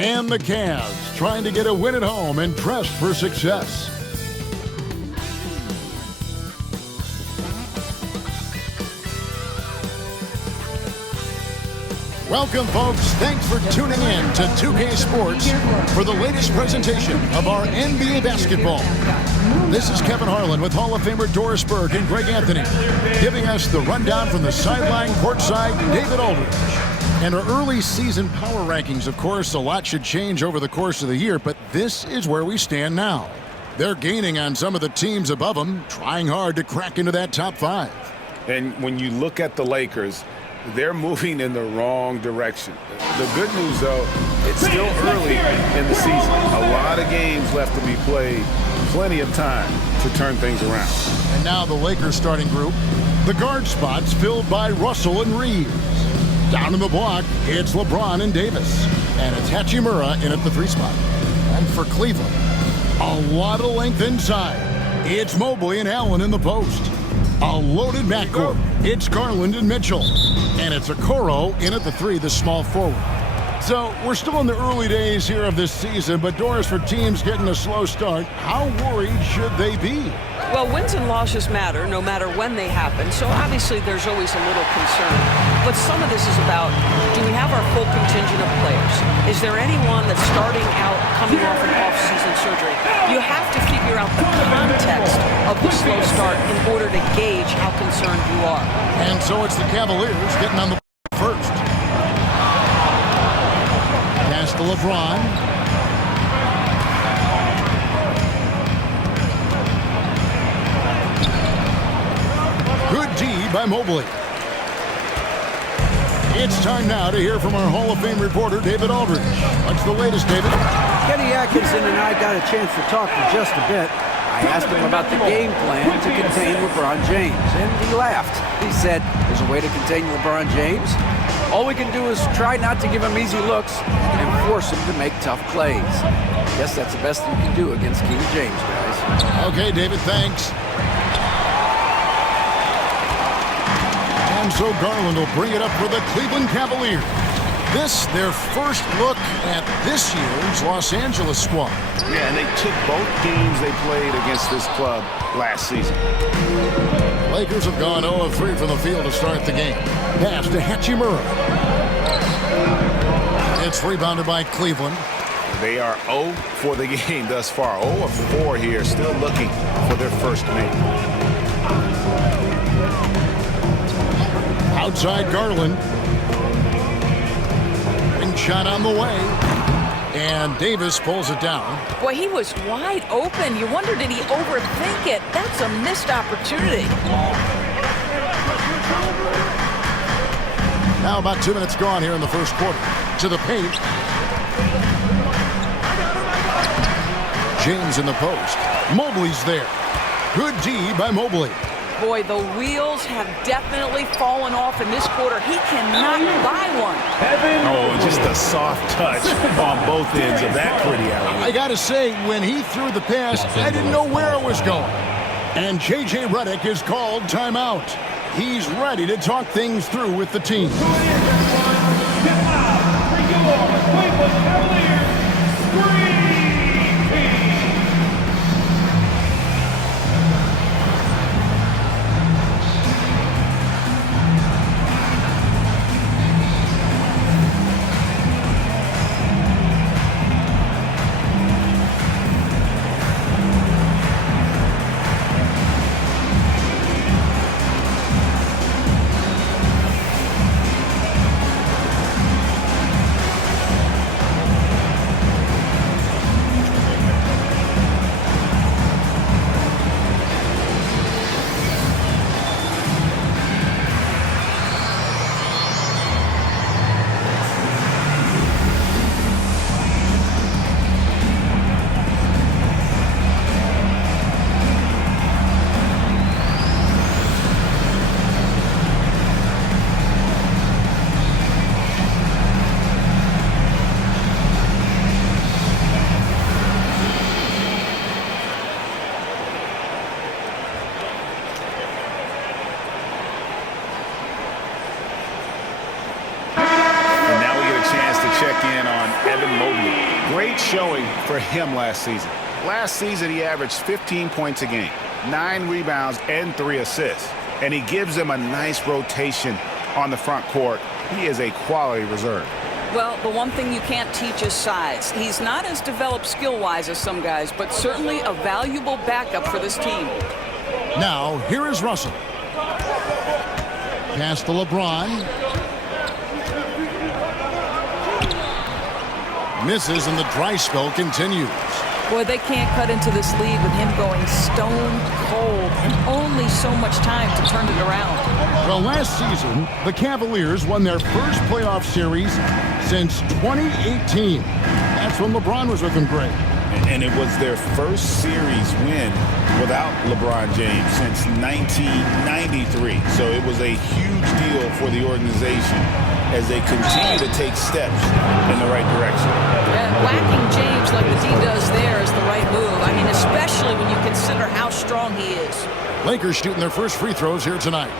And the Cavs trying to get a win at home and pressed for success. Welcome, folks. Thanks for tuning in to 2K Sports for the latest presentation of our NBA basketball. This is Kevin Harlan with Hall of Famer Doris Burke and Greg Anthony, giving us the rundown from the sideline courtside, David Aldridge. And our early season power rankings, of course, a lot should change over the course of the year, but this is where we stand now. They're gaining on some of the teams above them, trying hard to crack into that top five. And when you look at the Lakers, they're moving in the wrong direction. The good news, though, it's still early in the season. A lot of games left to be played. Plenty of time to turn things around. And now the Lakers starting group. The guard spots filled by Russell and Reeves. Down in the block, it's LeBron and Davis. And it's Hachimura in at the 3 spot. And for Cleveland, a lot of length inside. It's Mobley and Allen in the post. A loaded backcourt. It's Garland and Mitchell. And it's Okoro in at the 3, the small forward. So we're still in the early days here of this season, but Doris, for teams getting a slow start, how worried should they be? Well, wins and losses matter no matter when they happen, so obviously there's always a little concern. But some of this is about, do we have our full contingent of players? Is there anyone that's starting out coming off an off-season surgery? You have to figure out the context of the slow start in order to gauge how concerned you are. And so it's the Cavaliers getting on the first. Pass to LeBron. Good D by Mobley. It's time now to hear from our Hall of Fame reporter, David Aldridge. What's the latest, David? Kenny Atkinson and I got a chance to talk for just a bit. I asked him about the game plan to contain LeBron James, and he laughed. He said, there's a way to contain LeBron James. All we can do is try not to give him easy looks and force him to make tough plays. I guess that's the best you can do against King James, guys. Okay, David, thanks. And so Garland will bring it up for the Cleveland Cavaliers. This, their first look at this year's Los Angeles squad. Yeah, and they took both games they played against this club last season. Lakers have gone 0 of 3 from the field to start the game. Pass to Hachimura. It's rebounded by Cleveland. They are 0 for the game thus far. 0 of 4 here, still looking for their first make. Outside Garland. Ring shot on the way. And Davis pulls it down. Boy, he was wide open. You wonder, did he overthink it? That's a missed opportunity. Now about 2 minutes gone here in the first quarter. To the paint. James in the post. Mobley's there. Good D by Mobley. Boy, the wheels have definitely fallen off in this quarter. He cannot buy one. Oh, just a soft touch on both ends of that pretty alley. I gotta say, when he threw the pass, I didn't know where it was going. And J.J. Redick is called timeout. He's ready to talk things through with the team. great showing for him last season. Last season, he averaged 15 points a game, 9 rebounds, and 3 assists. And he gives them a nice rotation on the front court. He is a quality reserve. Well, the one thing you can't teach is size. He's not as developed skill-wise as some guys, but certainly a valuable backup for this team. Now, here is Russell. Pass to LeBron. Misses, and the dry spell continues. Boy, they can't cut into this lead with him going stone cold and only so much time to turn it around. Well, last season, the Cavaliers won their first playoff series since 2018. That's when LeBron was with them great. And it was their first series win without LeBron James since 1993. So it was a huge deal for the organization as they continue to take steps in the right direction. Yeah, whacking James like the D does there is the right move. I mean, especially when you consider how strong he is. Lakers shooting their first free throws here tonight.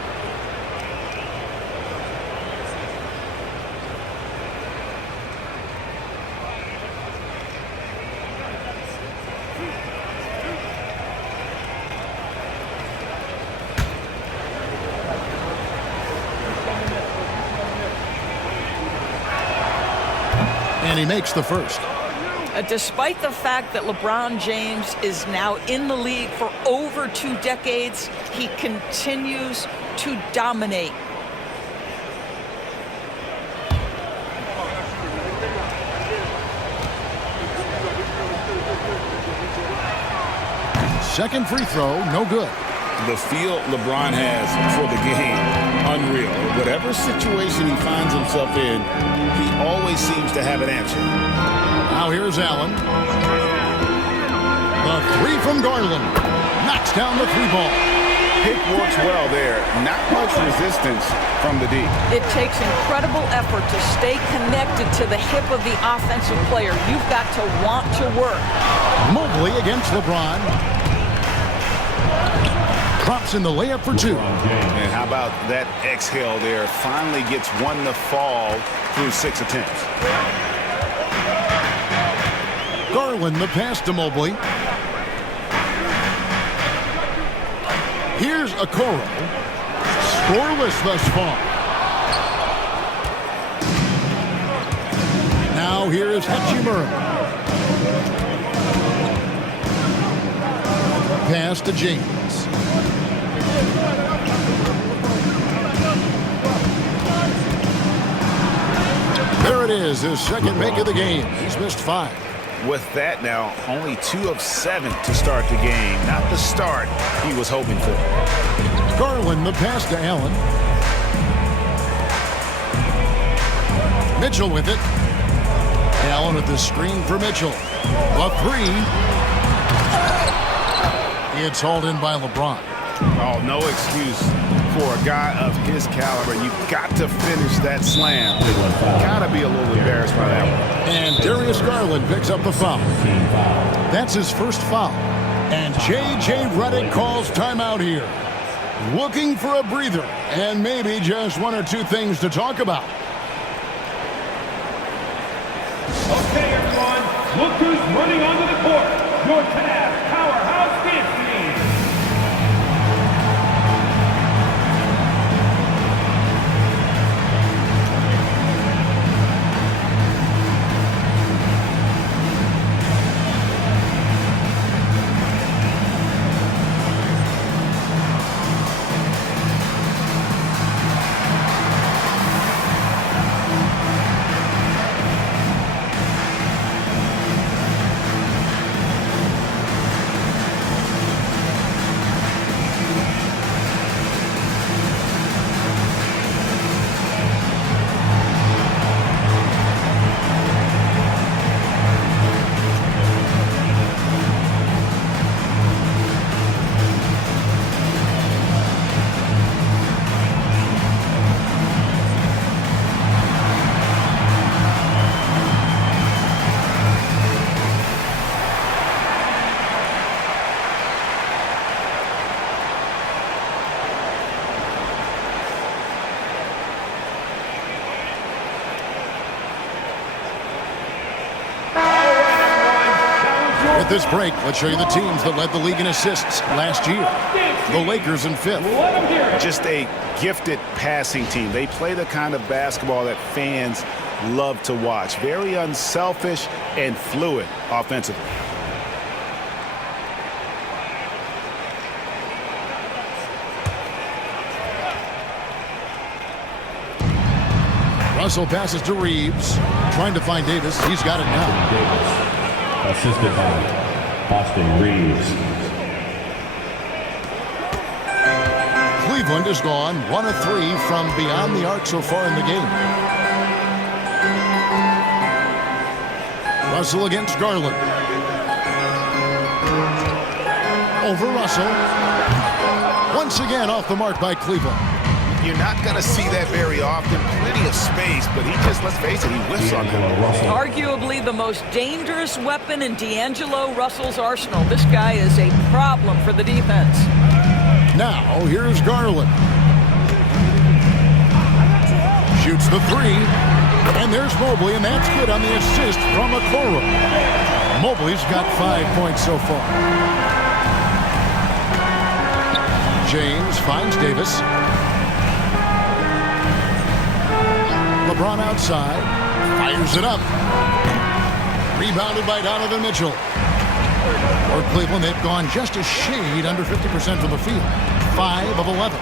And he makes the first. Despite the fact that LeBron James is now in the league for over 2 decades, he continues to dominate. Second free throw, no good. The feel LeBron has for the game, unreal. Whatever situation he finds himself in, he always seems to have an answer. Now here's Allen. The three from Garland. Knocks down the 3-ball. Pick works well there. Not much resistance from the D. It takes incredible effort to stay connected to the hip of the offensive player. You've got to want to work. Mobley against LeBron. Drops in the layup for 2. And how about that exhale there? Finally gets one to fall through 6 attempts. Garland the pass to Mobley. Here's Okoro. Scoreless thus far. Now here is Hachimura. Pass to James. There it is, his second make of the game. He's missed 5. With that now, only 2 of 7 to start the game. Not the start he was hoping for. Garland the pass to Allen. Mitchell with it. Allen with the screen for Mitchell. A 3. It's hauled in by LeBron. Oh, no excuse for a guy of his caliber. You've got to finish that slam. Got to be a little embarrassed by that one. And Darius Garland picks up the foul. That's his first foul. And J.J. Redick calls timeout here. Looking for a breather and maybe just 1 or 2 things to talk about. Okay, everyone, look who's running onto the court. Your Cavs powerhouse dance team. this break, let's show you the teams that led the league in assists last year. The Lakers in 5th. Just a gifted passing team. They play the kind of basketball that fans love to watch. Very unselfish and fluid offensively. Russell passes to Reeves. Trying to find Davis. He's got it now. Davis, assisted by Austin Reeves. Cleveland is gone 1 of 3 from beyond the arc so far in the game. Russell against Garland. Over Russell. Once again off the mark by Cleveland. You're not going to see that very often. Plenty of space, but he just, let's face it, he whiffs on them. Arguably the most dangerous weapon in D'Angelo Russell's arsenal. This guy is a problem for the defense. Now, here's Garland. Shoots the 3. And there's Mobley, and that's good on the assist from Okoro. Mobley's got 5 points so far. James finds Davis. LeBron outside. Fires it up. Rebounded by Donovan Mitchell. For Cleveland, they've gone just a shade under 50% from the field. 5 of 11.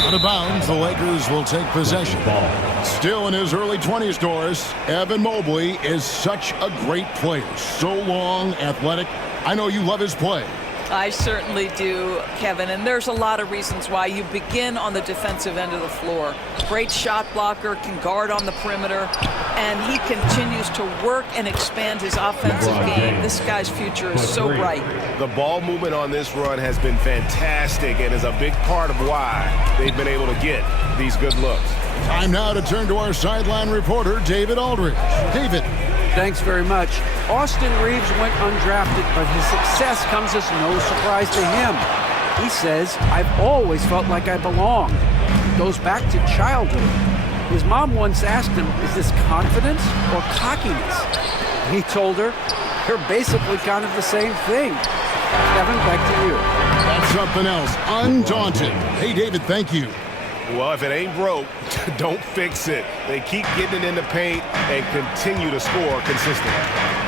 Out of bounds, the Lakers will take possession. Still in his early 20s, Doris, Evan Mobley is such a great player. So long, athletic. I know you love his play. I certainly do, Kevin, and there's a lot of reasons why. You begin on the defensive end of the floor. Great shot blocker, can guard on the perimeter, and he continues to work and expand his offensive game. This guy's future is so bright. The ball movement on this run has been fantastic and is a big part of why they've been able to get these good looks. Time now to turn to our sideline reporter, David Aldridge. David. Thanks very much. Austin Reeves went undrafted, but his success comes as no surprise to him. He says, "I've always felt like I belong." It goes back to childhood. His mom once asked him, "Is this confidence or cockiness?" He told her, "They're basically kind of the same thing." Kevin, back to you. That's something else. Undaunted. Hey, David, thank you. Well, if it ain't broke, don't fix it. They keep getting it in the paint and continue to score consistently.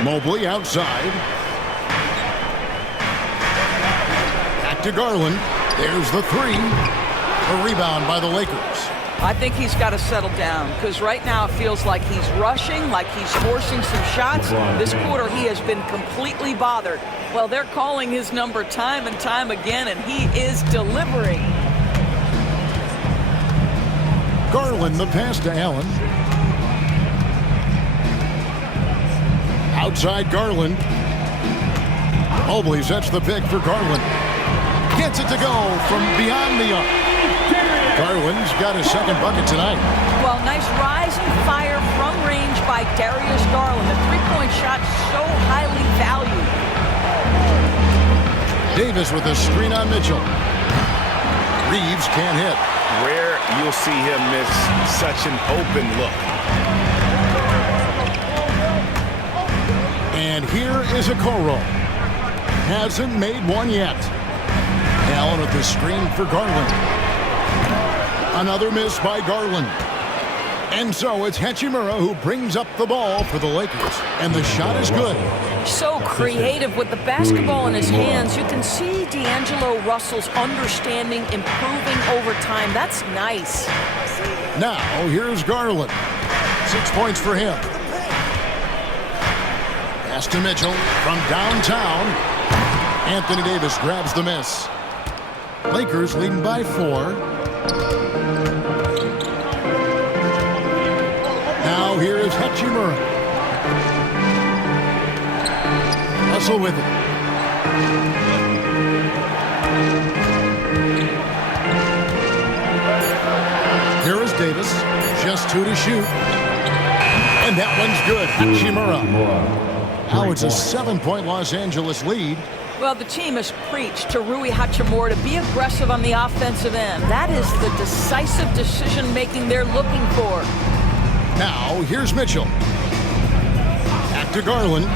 Mobley outside. Back to Garland. There's the 3. A rebound by the Lakers. I think he's got to settle down because right now it feels like he's rushing, like he's forcing some shots. This quarter he has been completely bothered. Well, they're calling his number time and time again, and he is delivering. Garland, the pass to Allen. Outside Garland. Mobley sets the pick for Garland. Gets it to go from beyond the arc. Garland's got his second bucket tonight. Well, nice rise and fire from range by Darius Garland. The three-point shot so highly valued. Davis with a screen on Mitchell. Reeves can't hit. Rare you'll see him miss such an open look. And here is Okoro. Hasn't made one yet. Allen with the screen for Garland. Another miss by Garland. And so it's Hachimura who brings up the ball for the Lakers. And the shot is good. So creative with the basketball in his hands. You can see D'Angelo Russell's understanding improving over time. That's nice. Now, here's Garland. 6 points for him. Pass to Mitchell from downtown. Anthony Davis grabs the miss. Lakers leading by 4. Now here is Hachimura. Russell with it. Here is Davis. Just 2 to shoot. And that one's good. Hachimura. Now it's a 7-point Los Angeles lead. Well, the team has preached to Rui Hachimura to be aggressive on the offensive end. That is the decisive decision-making they're looking for. Now, here's Mitchell. Back to Garland.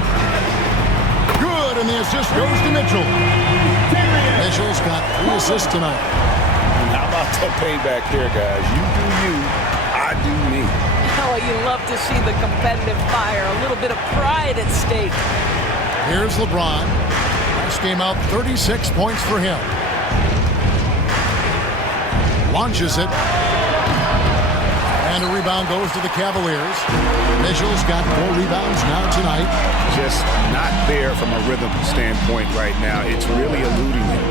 good, and the assist goes to Mitchell. Mitchell's got 3 assists tonight. How about the payback there, guys? You do you, I do me. Oh, you love to see the competitive fire. A little bit of pride at stake. Here's LeBron. Last game out, 36 points for him. Launches it. And a rebound goes to the Cavaliers. Mitchell's got 4 rebounds now tonight. Just not there from a rhythm standpoint right now. It's really eluding him.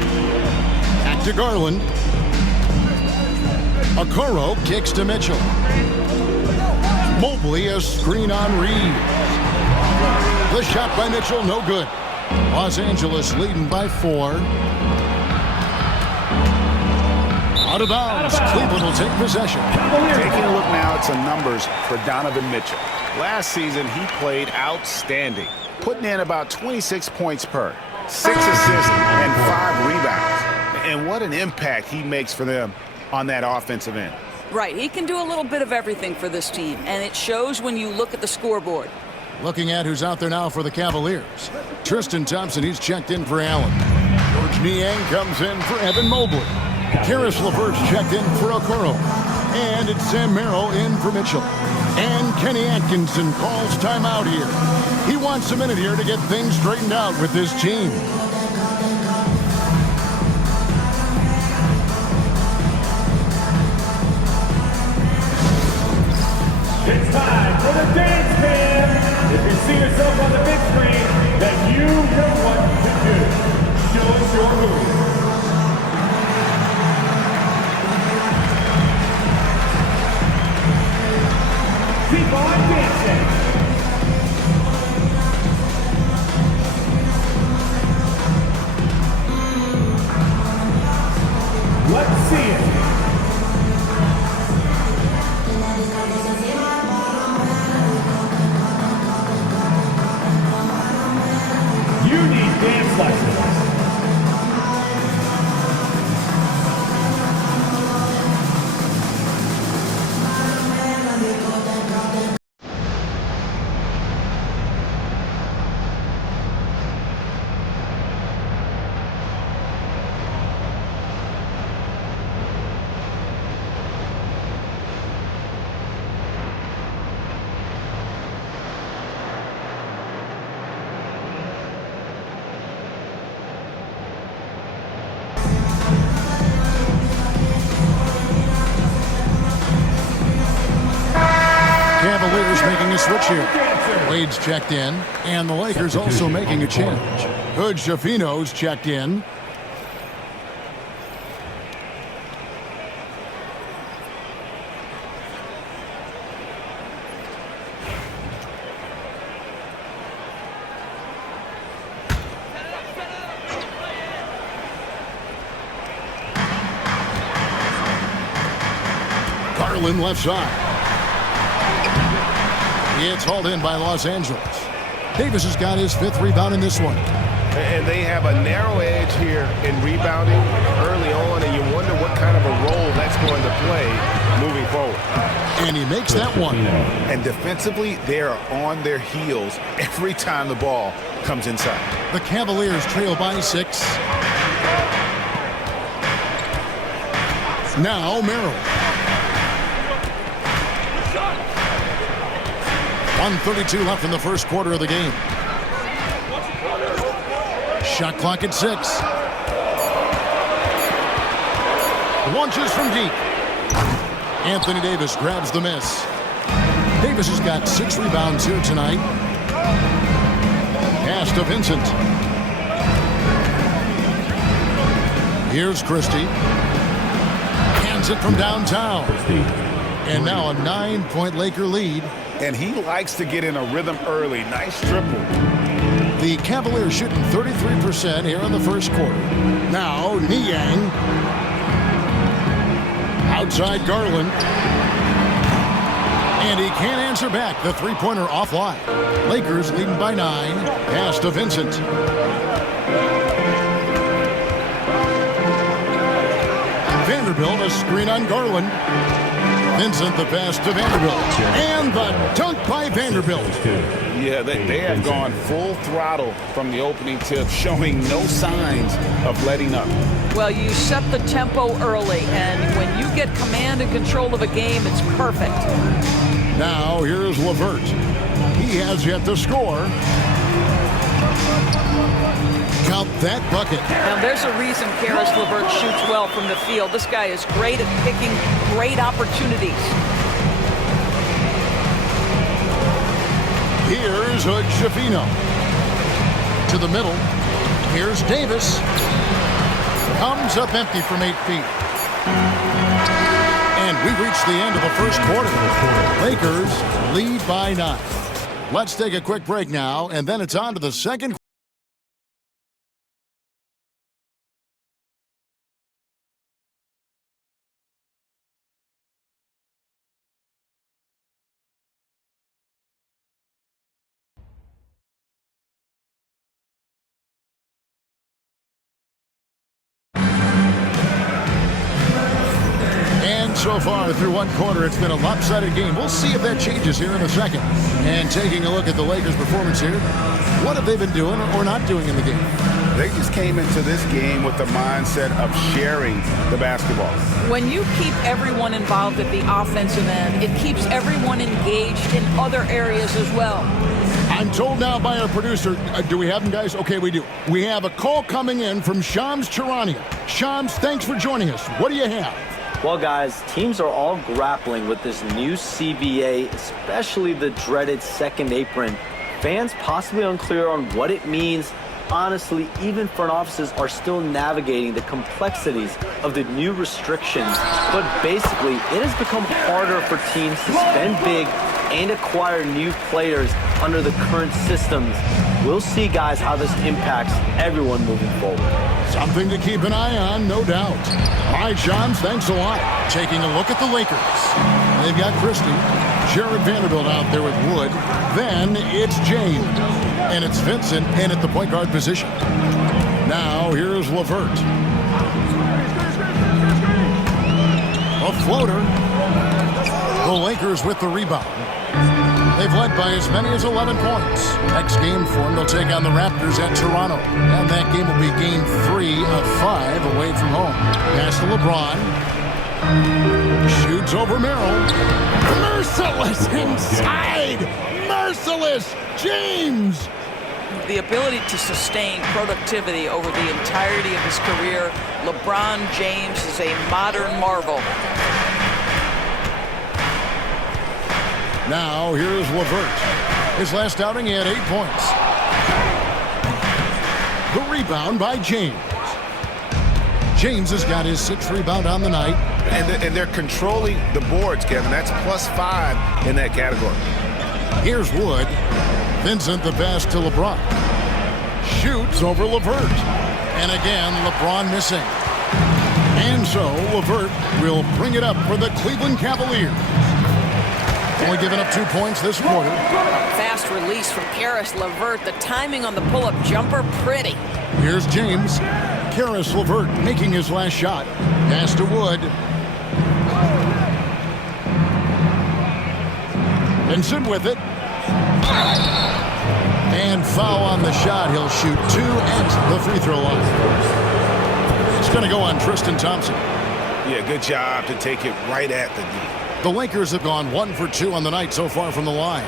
Back to Garland. Okoro kicks to Mitchell. Mobley, a screen on Reeves. The shot by Mitchell, no good. Los Angeles leading by 4. Out of bounds. Cleveland will take possession. Taking a look now at some numbers for Donovan Mitchell. Last season, he played outstanding, putting in about 26 points per, 6 assists, and 5 rebounds. And what an impact he makes for them on that offensive end. Right, he can do a little bit of everything for this team, and it shows when you look at the scoreboard. Looking at who's out there now for the Cavaliers. Tristan Thompson, he's checked in for Allen. George Niang comes in for Evan Mobley. Karis LeVert's checked in for Okoro. And it's Sam Merrill in for Mitchell. And Kenny Atkinson calls timeout here. He wants a minute here to get things straightened out with this team. It's time for the dance cam. If you see yourself on the big screen, then you know what to do. Show us your move. Keep on dancing. Let's see it. You need dance lessons. Cavaliers making a switch here. Wade's checked in, and the Lakers also making a change. Hood Schifino's checked in. Garland left side. It's hauled in by Los Angeles. Davis has got his 5th rebound in this one. And they have a narrow edge here in rebounding early on, and you wonder what kind of a role that's going to play moving forward. And he makes that one. And defensively, they are on their heels every time the ball comes inside. The Cavaliers trail by 6. Now Merrill. 1:32 left in the first quarter of the game. Shot clock at 6. Launches from deep. Anthony Davis grabs the miss. Davis has got 6 rebounds here tonight. Pass to Vincent. Here's Christie. Hands it from downtown. And now a 9-point Laker lead. And he likes to get in a rhythm early. Nice triple. The Cavaliers shooting 33% here in the first quarter. Now Niang. Outside Garland. And he can't answer back. The three-pointer offline. Lakers leading by 9. Pass to Vincent. Vanderbilt, a screen on Garland. Vincent the pass to Vanderbilt. And the dunk by Vanderbilt. Yeah, they have gone full throttle from the opening tip, showing no signs of letting up. Well, you set the tempo early, and when you get command and control of a game, it's perfect. Now here's LeVert. He has yet to score. Count that bucket. Now, there's a reason Karis LeVert shoots well from the field. This guy is great at picking great opportunities. Here's Hood-Schifino. To the middle. Here's Davis. Comes up empty from 8 feet. And we reach the end of the first quarter. Lakers lead by 9. Let's take a quick break now, and then it's on to the second quarter. So far through one quarter, it's been a lopsided game. We'll see if that changes here in the second. And taking a look at the Lakers' performance here, what have they been doing or not doing in the game? They just came into this game with the mindset of sharing the basketball. When you keep everyone involved at the offensive end, it keeps everyone engaged in other areas as well. I'm told now by our producer, do we have them, guys? Okay, we do. We have a call coming in from Shams Charania. Shams, thanks for joining us. What do you have? Well, guys, teams are all grappling with this new CBA, especially the dreaded second apron. Fans possibly unclear on what it means. Honestly, even front offices are still navigating the complexities of the new restrictions. But basically, it has become harder for teams to spend big and acquire new players under the current systems. We'll see, guys, how this impacts everyone moving forward. Something to keep an eye on, no doubt. All right, Shams, thanks a lot. Taking a look at the Lakers. They've got Christie, Jared Vanderbilt out there with Wood. Then it's James. And it's Vincent in at the point guard position. Now here's LeVert. A floater. The Lakers with the rebound. They've led by as many as 11 points. Next game for them, they'll take on the Raptors at Toronto. And that game will be game 3 of 5 away from home. Pass to LeBron. Shoots over Merrill. Merciless inside. Merciless. James. The ability to sustain productivity over the entirety of his career, LeBron James is a modern marvel. Now, here's LeVert. His last outing, he had 8 points. The rebound by James. James has got his 6th rebound on the night. And they're controlling the boards, Kevin. That's +5 in that category. Here's Wood. Vincent the pass to LeBron. Shoots over LeVert. And again, LeBron missing. And so, LeVert will bring it up for the Cleveland Cavaliers. Only giving up 2 points this quarter. Fast release from Karis LeVert. The timing on the pull-up jumper, pretty. Here's James. Karis LeVert making his last shot. Pass to Wood. Vincent with it. And foul on the shot. He'll shoot 2 at the free throw line. It's going to go on Tristan Thompson. Yeah, good job to take it right at the D. The Lakers have gone 1 for 2 on the night so far from the line.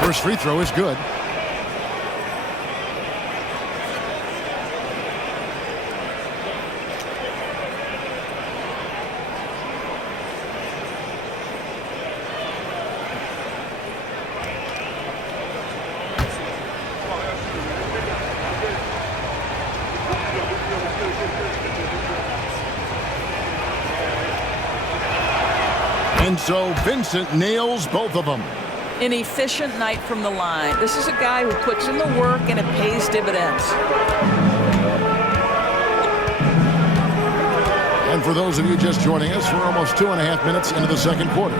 First free throw is good. And so Vincent nails both of them. An efficient night from the line. This is a guy who puts in the work and it pays dividends. And for those of you just joining us, we're almost 2.5 minutes into the second quarter.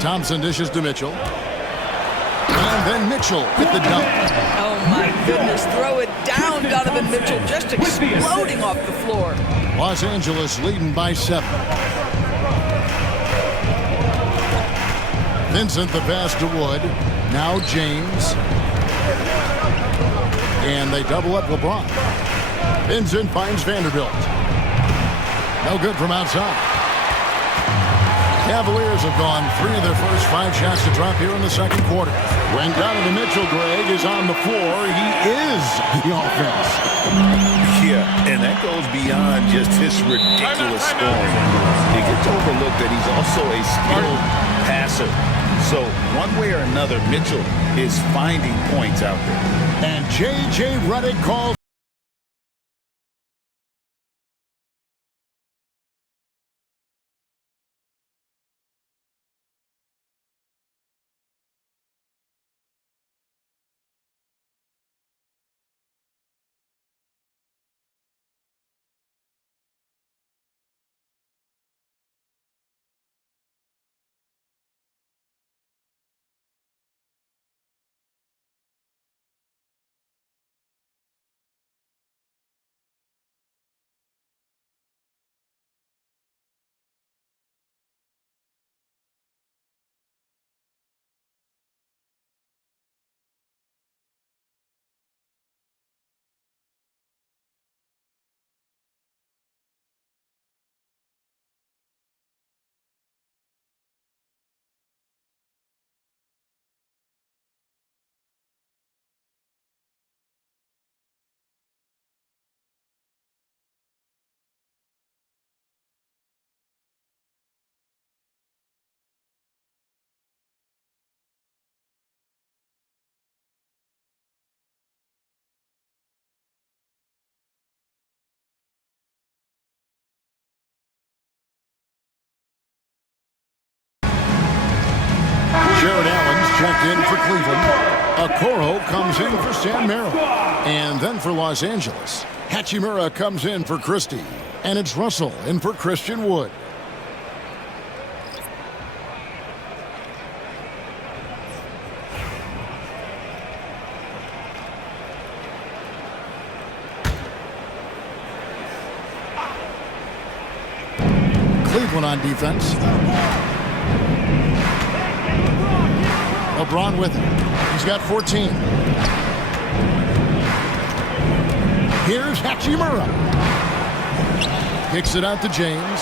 Thompson dishes to Mitchell. And then Mitchell with the dunk. Oh my goodness, throw it down, Donovan Mitchell, just exploding off the floor. Los Angeles leading by 7. Vincent the pass to Wood. Now James. And they double up LeBron. Vincent finds Vanderbilt. No good from outside. Cavaliers have gone 3 of their first 5 shots to drop here in the second quarter. When Donovan Mitchell, Greg, is on the floor, he is the offense. Yeah, and that goes beyond just his ridiculous scoring. It gets overlooked that he's also a skilled passer. So one way or another, Mitchell is finding points out there. And J.J. Redick calls. Jared Allen's checked in for Cleveland. Okoro comes in for Sam Merrill. And then for Los Angeles, Hachimura comes in for Christie. And it's Russell in for Christian Wood. Cleveland on defense. LeBron with it. He's got 14. Here's Hachimura. Kicks it out to James.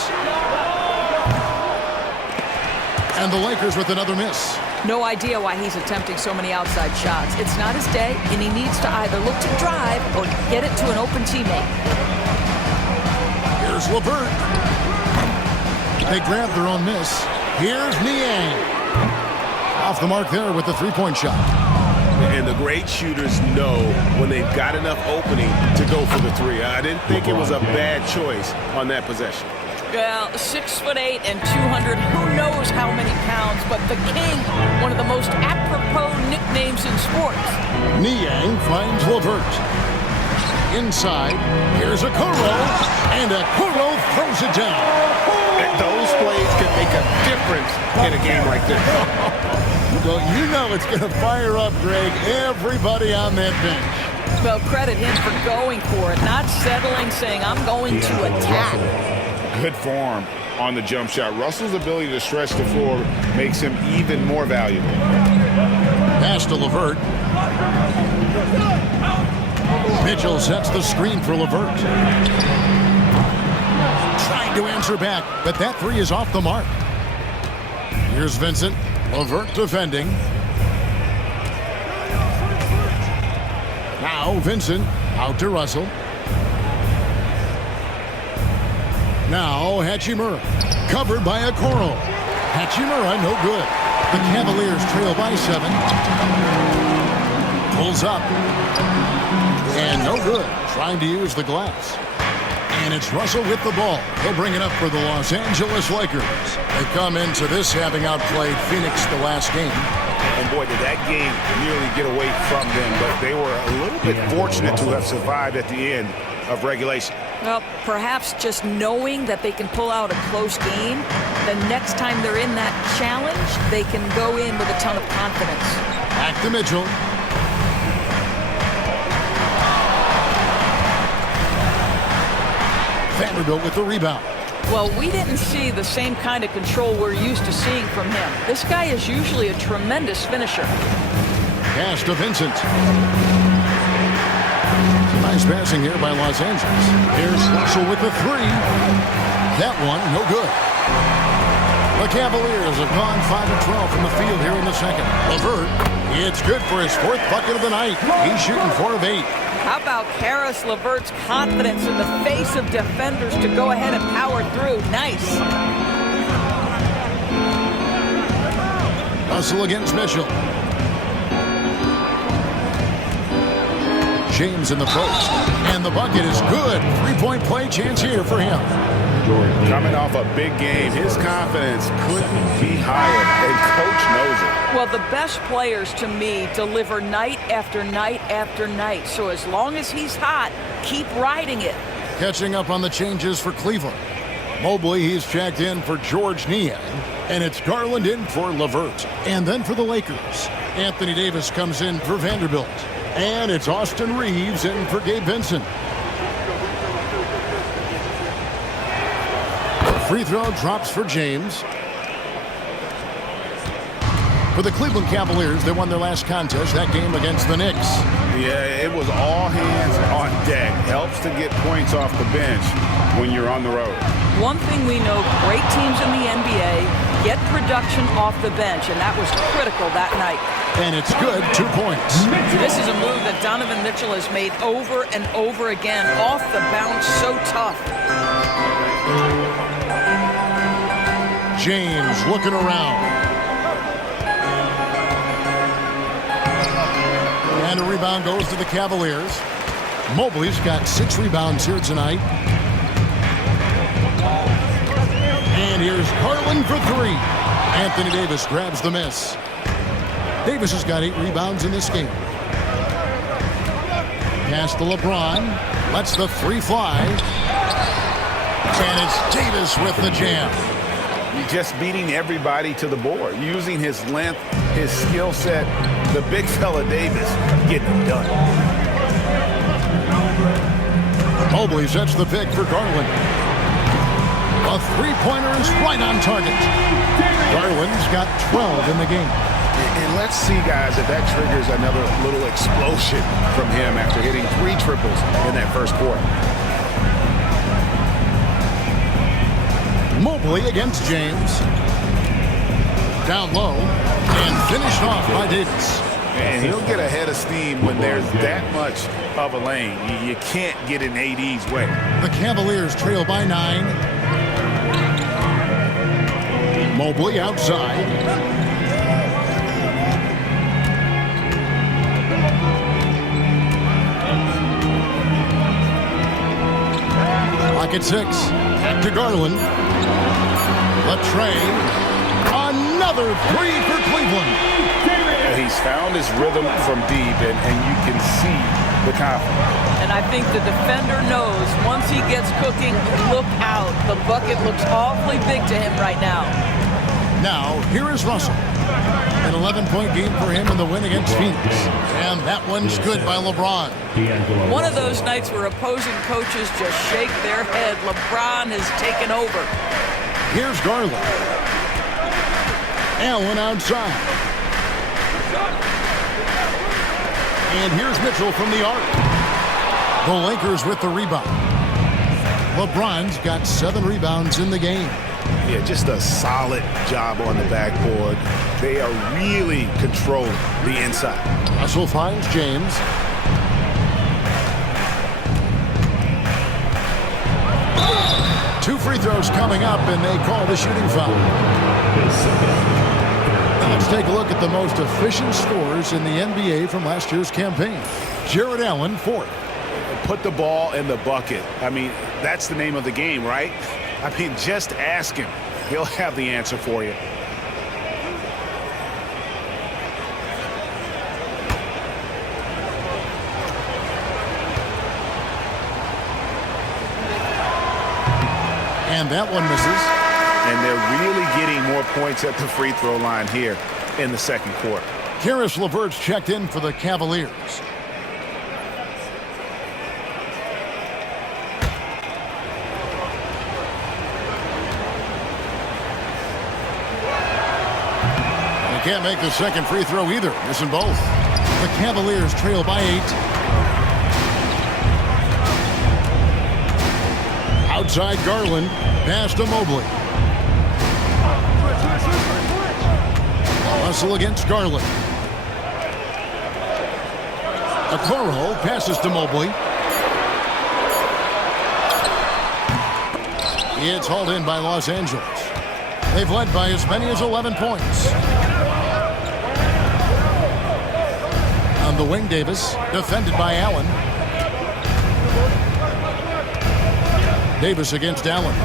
And the Lakers with another miss. No idea why he's attempting so many outside shots. It's not his day, and he needs to either look to drive or get it to an open teammate. Here's LeVert. They grab their own miss. Here's Niang. Off the mark there with the three-point shot. And the great shooters know when they've got enough opening to go for the three. I didn't think it was a bad choice on that possession. Well, 6'8" and 200, who knows how many pounds, but the King, one of the most apropos nicknames in sports. Niang finds LeVert. Inside, here's Okoro, and Okoro throws it down. Those plays can make a difference in a game like this. Well, you know it's going to fire up, Greg, everybody on that bench. Well, credit him for going for it, not settling, saying, I'm going to attack. Good form on the jump shot. Russell's ability to stretch the floor makes him even more valuable. Pass to LeVert. Mitchell sets the screen for LeVert. Trying to answer back, but that three is off the mark. Here's Vincent. LeVert defending. Now Vincent out to Russell. Now Hachimura. Covered by Okoro. Hachimura no good. The Cavaliers trail by 7. Pulls up. And no good. Trying to use the glass. And it's Russell with the ball. He'll bring it up for the Los Angeles Lakers. They come into this having outplayed Phoenix the last game. And boy, did that game nearly get away from them, but they were a little bit fortunate to have survived at the end of regulation. Well, perhaps just knowing that they can pull out a close game, the next time they're in that challenge, they can go in with a ton of confidence. Back to Mitchell. Vanderbilt with the rebound. Well, we didn't see the same kind of control we're used to seeing from him. This guy is usually a tremendous finisher. Pass to Vincent. Nice passing here by Los Angeles. Here's Russell with the three. That one, no good. The Cavaliers have gone 5 of 12 from the field here in the second. LeVert, it's good for his 4th bucket of the night. He's shooting 4 of 8. How about Karis LeVert's confidence in the face of defenders to go ahead and power through? Nice. Hustle against Mitchell. James in the post. And the bucket is good. 3-point play chance here for him. Coming off a big game, his confidence couldn't be higher, and coach knows it. Well, the best players to me deliver night after night after night. So as long as he's hot, keep riding it. Catching up on the changes for Cleveland. Mobley, he's checked in for George Niang. And it's Garland in for LeVert. And then for the Lakers, Anthony Davis comes in for Vanderbilt. And it's Austin Reeves in for Gabe Vincent. Free throw drops for James. For the Cleveland Cavaliers, they won their last contest, that game against the Knicks. Yeah, it was all hands on deck. Helps to get points off the bench when you're on the road. One thing we know, great teams in the NBA get production off the bench, and that was critical that night. And it's good, 2 points. This is a move that Donovan Mitchell has made over and over again. Off the bounce, so tough. James looking around. And a rebound goes to the Cavaliers. Mobley's got 6 rebounds here tonight. And here's Garland for 3. Anthony Davis grabs the miss. Davis has got 8 rebounds in this game. Pass to LeBron. Lets the 3 fly. And it's Davis with the jam. Just beating everybody to the board, using his length, his skill set. The big fella Davis getting it done. Mobley sets the pick for Garland. A 3-pointer is right on target. Garland's got 12 in the game. And let's see, guys, if that triggers another little explosion from him after hitting 3 triples in that first quarter. Mobley against James. Down low and finished off by Davis. And he'll get ahead of steam when there's that much of a lane. You can't get in AD's way. The Cavaliers trail by 9. Mobley outside. Clock at 6. Back to Garland. Latrey. Another 3 for Cleveland. He's found his rhythm from deep, and you can see the confidence. And I think the defender knows once he gets cooking, look out. The bucket looks awfully big to him right now. Now, here is Russell. An 11-point game for him in the win against Phoenix. And that one's good by LeBron. One of those nights where opposing coaches just shake their head. LeBron has taken over. Here's Garland. Allen outside. And here's Mitchell from the arc. The Lakers with the rebound. LeBron's got 7 rebounds in the game. Yeah, just a solid job on the backboard. They are really controlling the inside. Russell finds James. Two free throws coming up, and they call the shooting foul. Now let's take a look at the most efficient scorers in the NBA from last year's campaign. Jared Allen, 4th. Put the ball in the bucket. I mean, That's the name of the game, right? I mean, just ask him. He'll have the answer for you. And that one misses. And they're really getting more points at the free throw line here in the second quarter. Caris LeVert's checked in for the Cavaliers. They can't make the second free throw either. Missing both. The Cavaliers trail by 8. Outside Garland, pass to Mobley. Russell against Garland. Okoro passes to Mobley. It's hauled in by Los Angeles. They've led by as many as 11 points. On the wing, Davis, defended by Allen. Davis against Allen.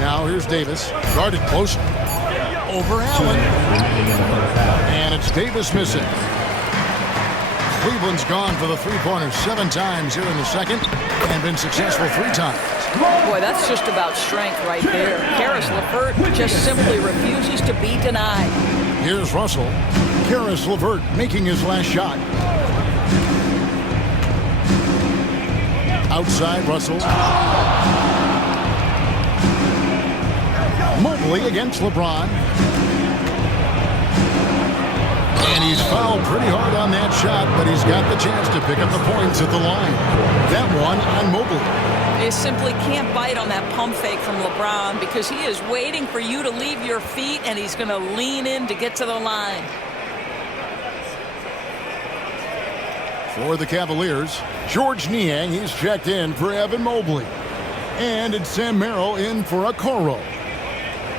Now here's Davis, guarded close. Over Allen. And it's Davis missing. Cleveland's gone for the three-pointers 7 times here in the second and been successful 3 times. Boy, that's just about strength right there. Caris LeVert just simply refuses to be denied. Here's Russell. Caris LeVert making his last shot. Outside Russell. Mobley against LeBron. And he's fouled pretty hard on that shot, but he's got the chance to pick up the points at the line. That one on Mobley. They simply can't bite on that pump fake from LeBron because he is waiting for you to leave your feet, and he's going to lean in to get to the line. For the Cavaliers, George Niang, he's checked in for Evan Mobley. And it's Sam Merrill in for Okoro.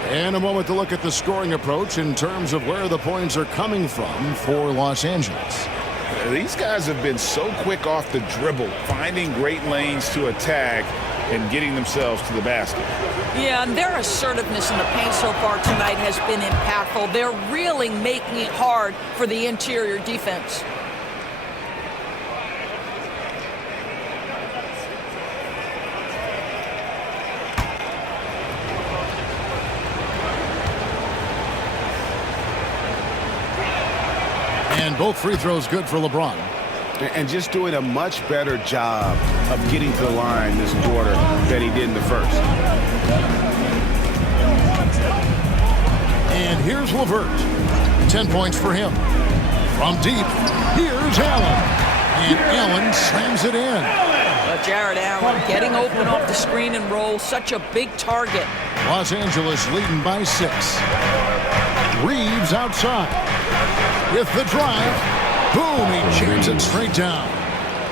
And a moment to look at the scoring approach in terms of where the points are coming from for Los Angeles. These guys have been so quick off the dribble, finding great lanes to attack and getting themselves to the basket. Yeah, and their assertiveness in the paint so far tonight has been impactful. They're really making it hard for the interior defense. And both free throws good for LeBron. And just doing a much better job of getting to the line this quarter than he did in the first. And here's LeVert. 10 points for him. From deep, here's Allen. And Allen slams it in. Jared Allen getting open off the screen and roll. Such a big target. Los Angeles leading by 6. Reeves outside. With the drive, boom, he jams it straight down.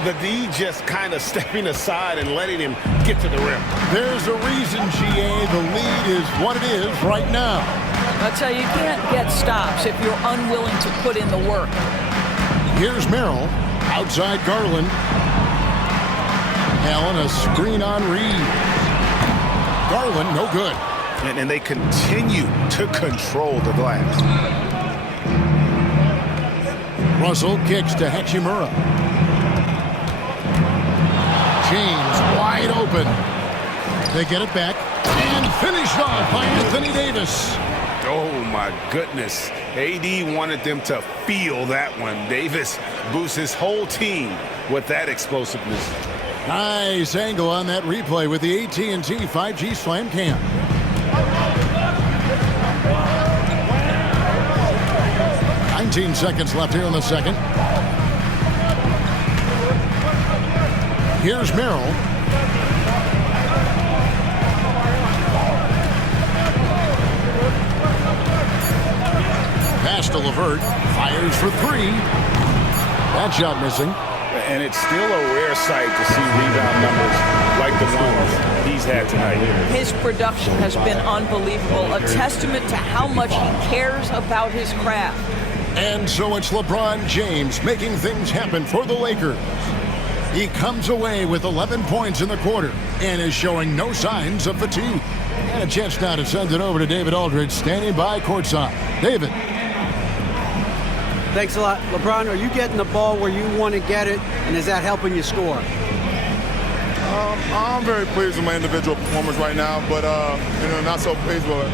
The D just kind of stepping aside and letting him get to the rim. There's a reason, GA, the lead is what it is right now. I tell you, you can't get stops if you're unwilling to put in the work. Here's Merrill, outside Garland. Allen, a screen on Reeves. Garland, no good. And they continue to control the glass. Russell kicks to Hachimura. James wide open. They get it back and finished off by Anthony Davis. Oh my goodness. AD wanted them to feel that one. Davis boosts his whole team with that explosiveness. Nice angle on that replay with the AT&T 5G Slam Cam. Seconds left here in the second. Here's Merrill. Pass to LeVert. Fires for 3. That shot missing. And it's still a rare sight to see rebound numbers like the ones he's had tonight. His production has been unbelievable. A testament to how much he cares about his craft. And so it's LeBron James making things happen for the Lakers. He comes away with 11 points in the quarter and is showing no signs of fatigue. And a chance now to send it over to David Aldridge, standing by courtside. David. Thanks a lot. LeBron, are you getting the ball where you want to get it, and is that helping you score? I'm very pleased with my individual performance right now, but not so pleased with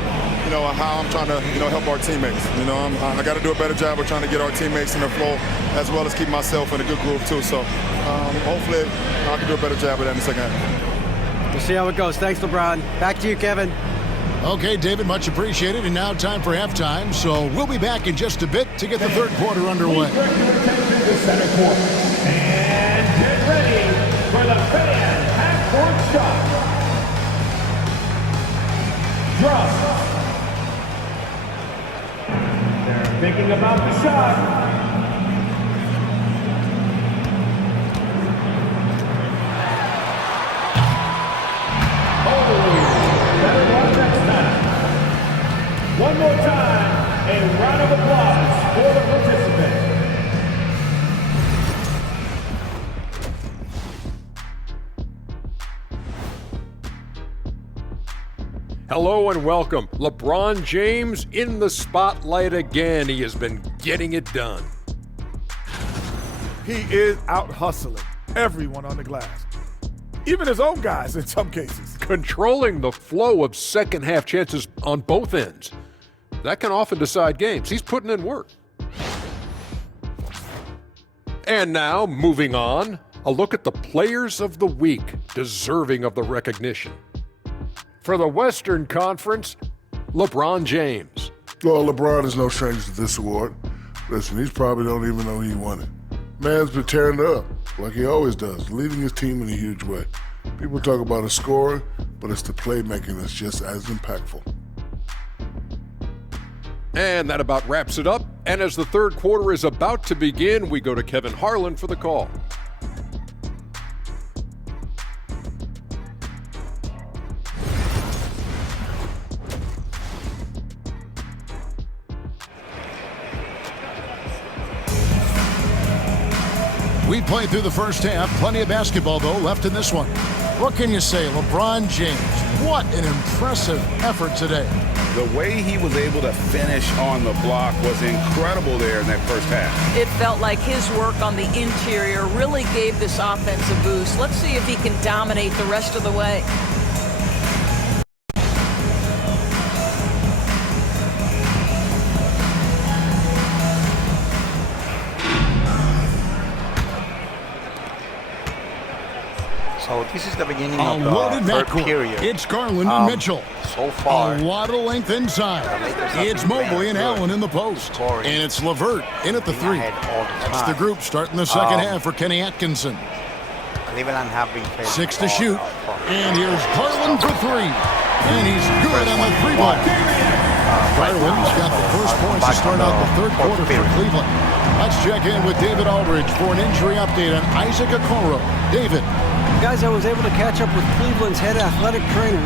how I'm trying to help our teammates. I got to do a better job of trying to get our teammates in the flow, as well as keep myself in a good groove too. So hopefully I can do a better job of that in the second half. We'll see how it goes. Thanks, LeBron. Back to you, Kevin. Okay, David, much appreciated. And now time for halftime. So we'll be back in just a bit to get the third quarter underway. And get ready for the fan half-court shot. Drop. They're thinking about the shot. One more time, a round of applause for the participant. Hello and welcome. LeBron James in the spotlight again. He has been getting it done. He is out hustling everyone on the glass, even his own guys in some cases. Controlling the flow of second half chances on both ends. That can often decide games. He's putting in work. And now, moving on, a look at the players of the week deserving of the recognition. For the Western Conference, LeBron James. Well, LeBron is no stranger to this award. Listen, he probably don't even know he won it. Man's been tearing it up, like he always does, leading his team in a huge way. People talk about his scoring, but it's the playmaking that's just as impactful. And that about wraps it up. And as the third quarter is about to begin, we go to Kevin Harlan for the call. We played through the first half. Plenty of basketball, though, left in this one. What can you say? LeBron James, what an impressive effort today. The way he was able to finish on the block was incredible there in that first half. It felt like his work on the interior really gave this offense a boost. Let's see if he can dominate the rest of the way. So this is the beginning A of the loaded third backcourt. period. It's Garland and Mitchell. So far, A lot of length inside. It's Mobley and Allen in the post. Scoring. And it's LeVert in at the three. That's the group starting the second half for Kenny Atkinson. Cleveland have been playing 6 to shoot. And here's Garland for three. And he's good on the three-ball. Garland's got the first points to start out the third quarter for Cleveland. Let's check in with David Aldridge for an injury update on Isaac Okoro. David. Guys, I was able to catch up with Cleveland's head athletic trainer.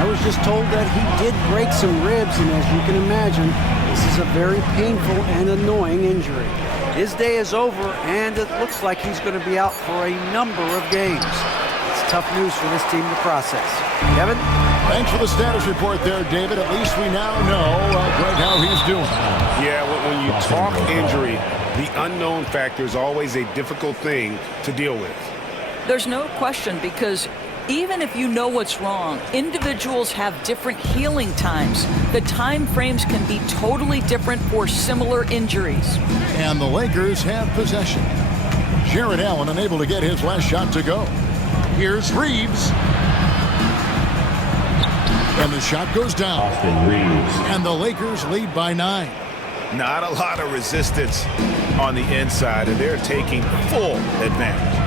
I was just told that he did break some ribs, and as you can imagine, this is a very painful and annoying injury. His day is over, and it looks like he's going to be out for a number of games. It's tough news for this team to process. Kevin? Thanks for the status report there, David. At least we now know right how he's doing. Yeah, when you talk injury, the unknown factor is always a difficult thing to deal with. There's no question, because even if you know what's wrong, individuals have different healing times. The time frames can be totally different for similar injuries. And the Lakers have possession. Jared Allen unable to get his last shot to go. Here's Reeves. And the shot goes down. And the Lakers lead by 9. Not a lot of resistance on the inside, and they're taking full advantage.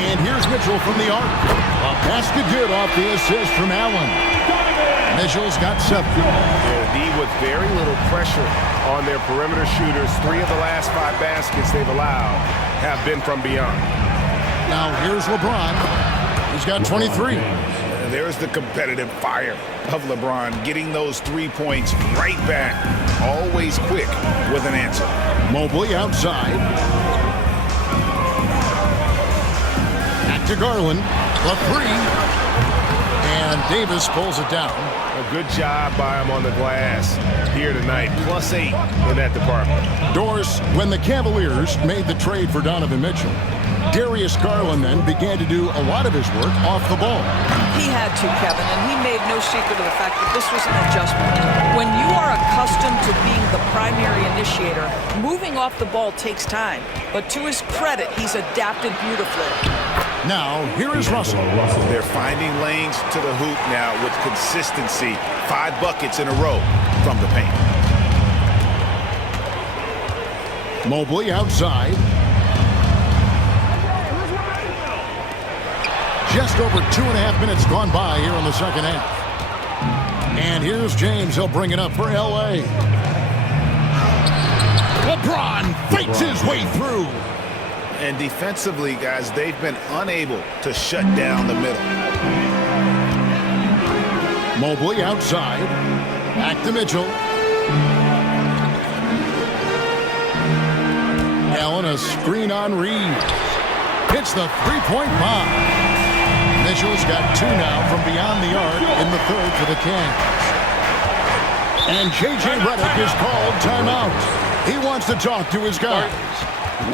And here's Mitchell from the arc. A basket good off the assist from Allen. Mitchell's got 7. Yeah, with very little pressure on their perimeter shooters. 3 of the last 5 baskets they've allowed have been from beyond. Now here's LeBron. He's got 23. There's the competitive fire of LeBron, getting those 3 points right back. Always quick with an answer. Mobley outside. to Garland. The three. And Davis pulls it down. A good job by him on the glass here tonight. +8 in that department. Doris, when the Cavaliers made the trade for Donovan Mitchell, Darius Garland then began to do a lot of his work off the ball. He had to, Kevin, and he made no secret of the fact that this was an adjustment. When you are accustomed to being the primary initiator, moving off the ball takes time. But to his credit, he's adapted beautifully. Now, here is Russell. They're finding lanes to the hoop now with consistency. 5 buckets in a row from the paint. Mobley outside. Just over 2.5 minutes gone by here in the second half. And here's James. He'll bring it up for L.A. LeBron fights his way through. And defensively, guys, they've been unable to shut down the middle. Mobley outside. Back to Mitchell. Allen, a screen on Reeves. Hits the three-point bomb. Mitchell's got 2 now from beyond the arc in the third for the Cavs. And J.J. Redick is called timeout. He wants to talk to his guys.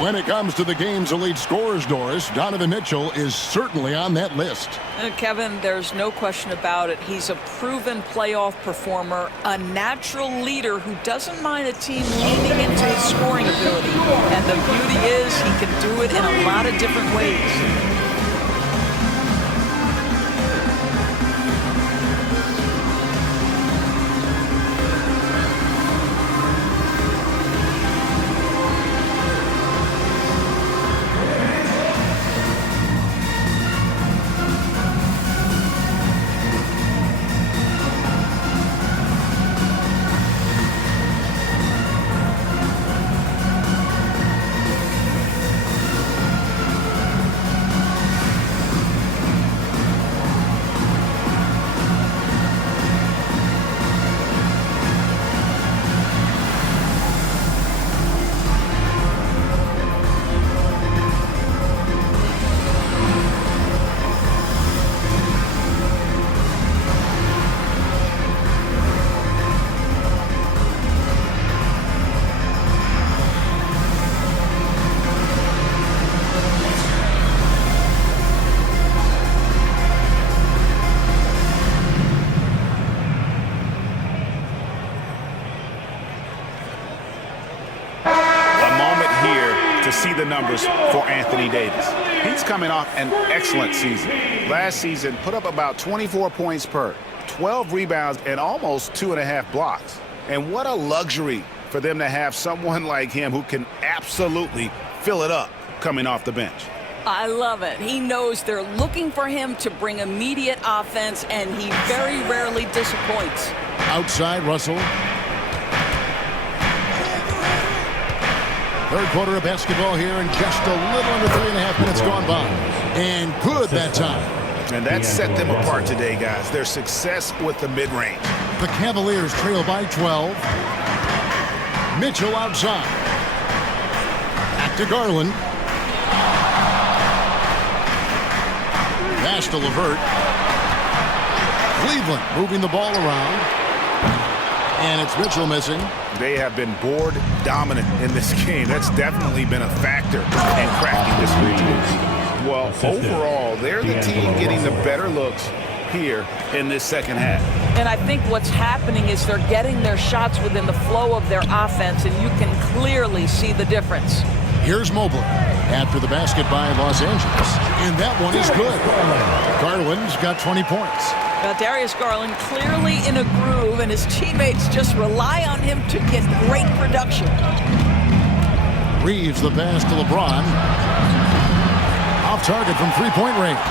When it comes to the game's elite scorers, Doris, Donovan Mitchell is certainly on that list. Kevin, there's no question about it. He's a proven playoff performer, a natural leader who doesn't mind a team leaning into his scoring ability. And the beauty is he can do it in a lot of different ways. See the numbers for Anthony Davis. He's coming off an excellent season. Last season, put up about 24 points per, 12 rebounds, and almost 2.5 blocks. And what a luxury for them to have someone like him who can absolutely fill it up coming off the bench. I love it. He knows they're looking for him to bring immediate offense, and he very rarely disappoints. Outside, Russell. Third quarter of basketball here, and just a little under 3.5 minutes gone by. And good that time. And that set them apart today, guys. Their success with the mid-range. The Cavaliers trail by 12. Mitchell outside. Back to Garland. Pass to LeVert. Cleveland moving the ball around. And it's Mitchell missing. They have been board dominant in this game. That's definitely been a factor in cracking this lead. Well, overall, they're the team getting the better looks here in this second half. And I think what's happening is they're getting their shots within the flow of their offense, and you can clearly see the difference. Here's Mobley after the basket by Los Angeles. And that one is good. Garland's got 20 points. Darius Garland clearly in a groove, and his teammates just rely on him to get great production. Reeves the pass to LeBron. Off target from three-point range.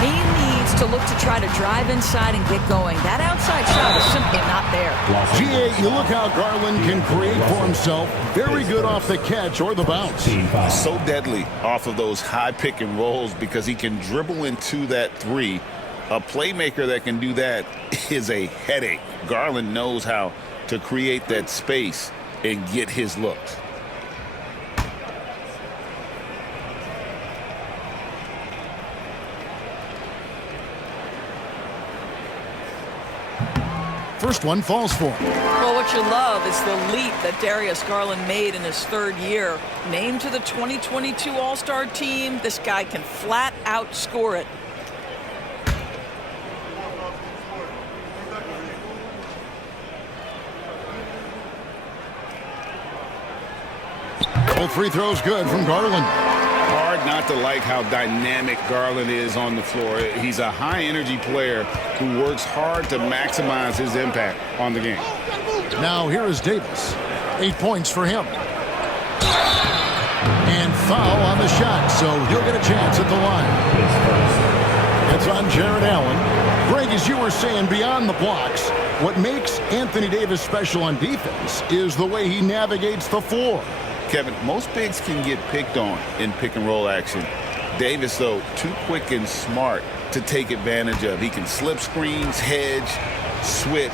He needs to look to try to drive inside and get going. That outside shot is simply not there. G.A., you look how Garland can create for himself. Very good off the catch or the bounce. So deadly off of those high pick and rolls because he can dribble into that three. A playmaker that can do that is a headache. Garland knows how to create that space and get his looks. first one falls for him. Well, what you love is the leap that Darius Garland made in his third year. Named to the 2022 All-Star team, this guy can flat out score it. Both free throws good from Garland. Hard not to like how dynamic Garland is on the floor. He's a high-energy player who works hard to maximize his impact on the game. Now here is Davis. 8 points for him. And foul on the shot, so he'll get a chance at the line. It's on Jared Allen. Greg, as you were saying, beyond the blocks, what makes Anthony Davis special on defense is the way he navigates the floor. Kevin, most bigs can get picked on in pick-and-roll action. Davis, though, too quick and smart to take advantage of. He can slip screens, hedge, switch,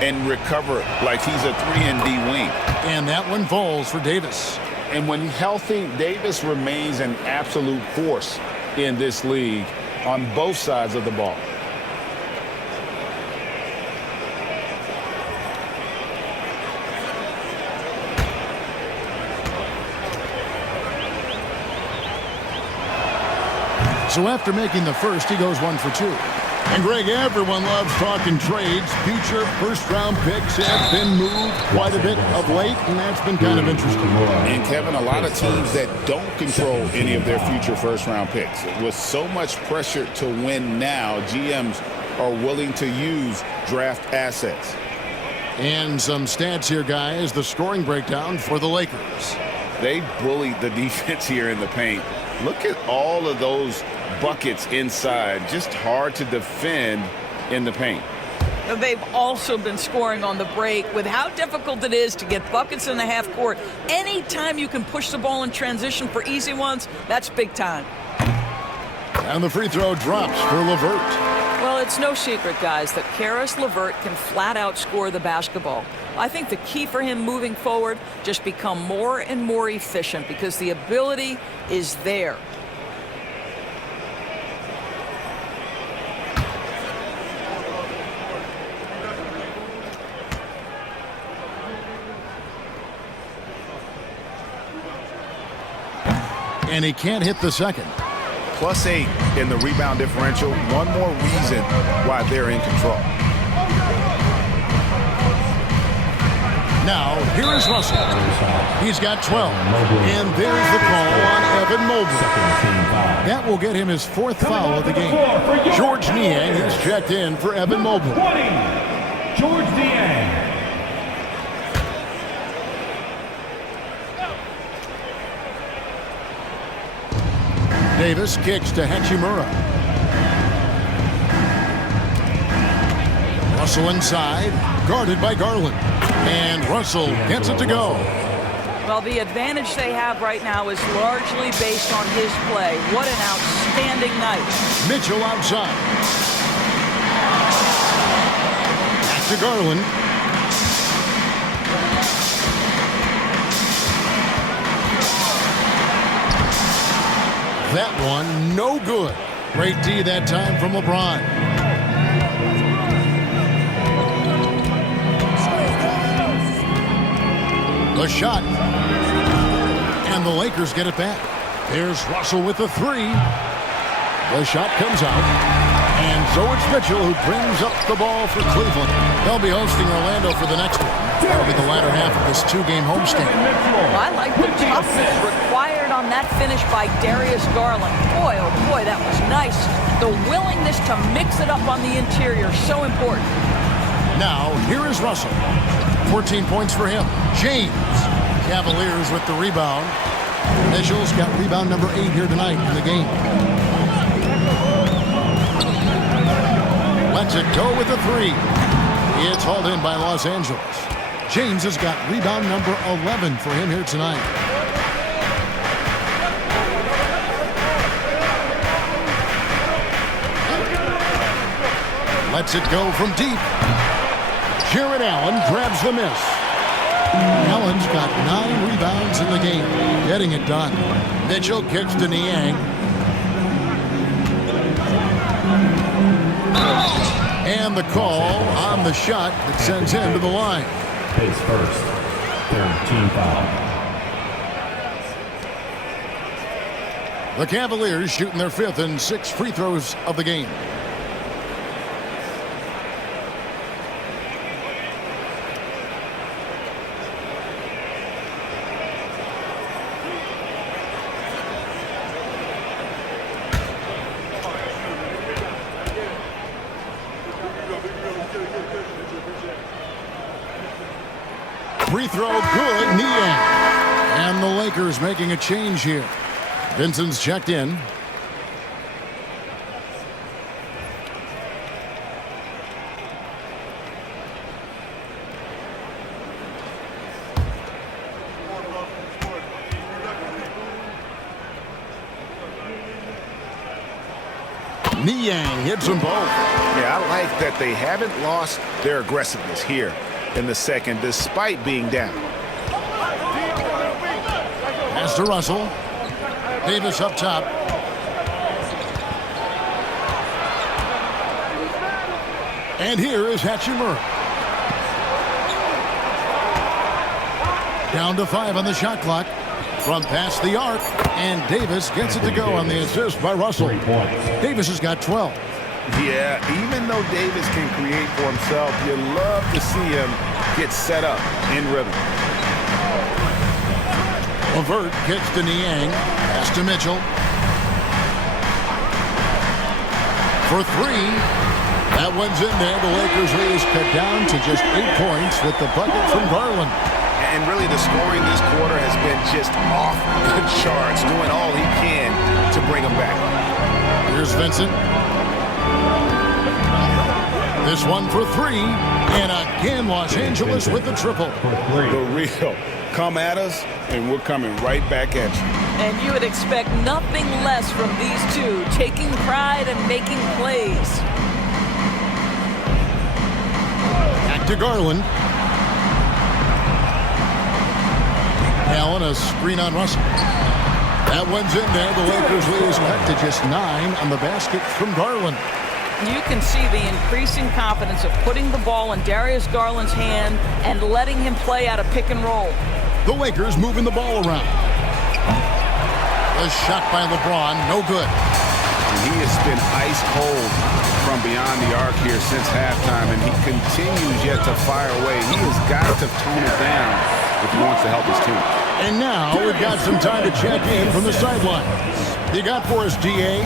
and recover like he's a 3-and-D wing. And that one falls for Davis. And when healthy, Davis remains an absolute force in this league on both sides of the ball. So after making the first, he goes 1 for 2. And Greg, everyone loves talking trades. Future first-round picks have been moved quite a bit of late, and that's been kind of interesting. And Kevin, a lot of teams that don't control any of their future first-round picks. With so much pressure to win now, GMs are willing to use draft assets. And some stats here, guys. The scoring breakdown for the Lakers. They bullied the defense here in the paint. Look at all of those buckets inside. Just hard to defend in the paint. They've also been scoring on the break. With how difficult it is to get buckets in the half court, anytime you can push the ball in transition for easy ones, that's big time. And the free throw drops for LeVert. Well, it's no secret, guys, that Karis LeVert can flat out score the basketball. I think the key for him moving forward, just become more and more efficient because the ability is there. And he can't hit the second. +8 in the rebound differential. One more reason why they're in control. Now, here is Russell. He's got 12. And there's the call on Evan Mobley. That will get him his 4th foul of the game. George Niang is checked in for Evan Mobley. 20, George Niang. Davis kicks to Hachimura. Russell inside, guarded by Garland. And Russell gets it to go. Well, the advantage they have right now is largely based on his play. What an outstanding night. Mitchell outside. Back to Garland. That one, no good. Great D that time from LeBron. The shot. And the Lakers get it back. There's Russell with the 3. The shot comes out. And so it's Mitchell who brings up the ball for Cleveland. They'll be hosting Orlando for the next one. That'll be the latter half of this 2-game homestand. I like the toughness required on that finish by Darius Garland. Boy, oh boy, that was nice. The willingness to mix it up on the interior, so important. Now, here is Russell. 14 points for him. James. Cavaliers with the rebound. Mitchell's got rebound number 8 here tonight in the game. Lets it go with the 3. It's hauled in by Los Angeles. James has got rebound number 11 for him here tonight. Lets it go from deep. Jared Allen grabs the miss. Allen's got 9 rebounds in the game, getting it done. Mitchell kicks to Niang. And the call on the shot that sends him to the line. Pace first. Third team foul. The Cavaliers shooting their 5th and 6th free throws of the game. Free throw good, Niang. And the Lakers making a change here. Vincent's checked in. Niang hits them both. Yeah, I like that they haven't lost their aggressiveness here in the second, despite being down. Pass to Russell. Davis up top. And here is Hachimura. Down to 5 on the shot clock. From past the arc. And Davis gets it to go on the assist by Russell. Davis has got 12. Yeah, even though Davis can create for himself, you love to see him get set up in rhythm. LeVert gets to Niang. Pass to Mitchell. For 3. That one's in there. The Lakers lead is cut down to just 8 points with the bucket from Garland. And really the scoring this quarter has been just off the charts, doing all he can to bring them back. Here's Vincent. This one for 3. And again, Los Angeles with the triple. The real. Come at us, and we're coming right back at you. And you would expect nothing less from these two, taking pride and making plays. Back to Garland. Allen, a screen on Russell. That one's in there. The Lakers lead is cut to just 9 on the basket from Garland. You can see the increasing confidence of putting the ball in Darius Garland's hand and letting him play out a pick and roll. The Lakers moving the ball around. The shot by LeBron, no good. And he has been ice cold from beyond the arc here since halftime, and he continues yet to fire away. He has got to tone it down if he wants to help his team. And now we've got some time to check in from the sideline. You got for us, DA?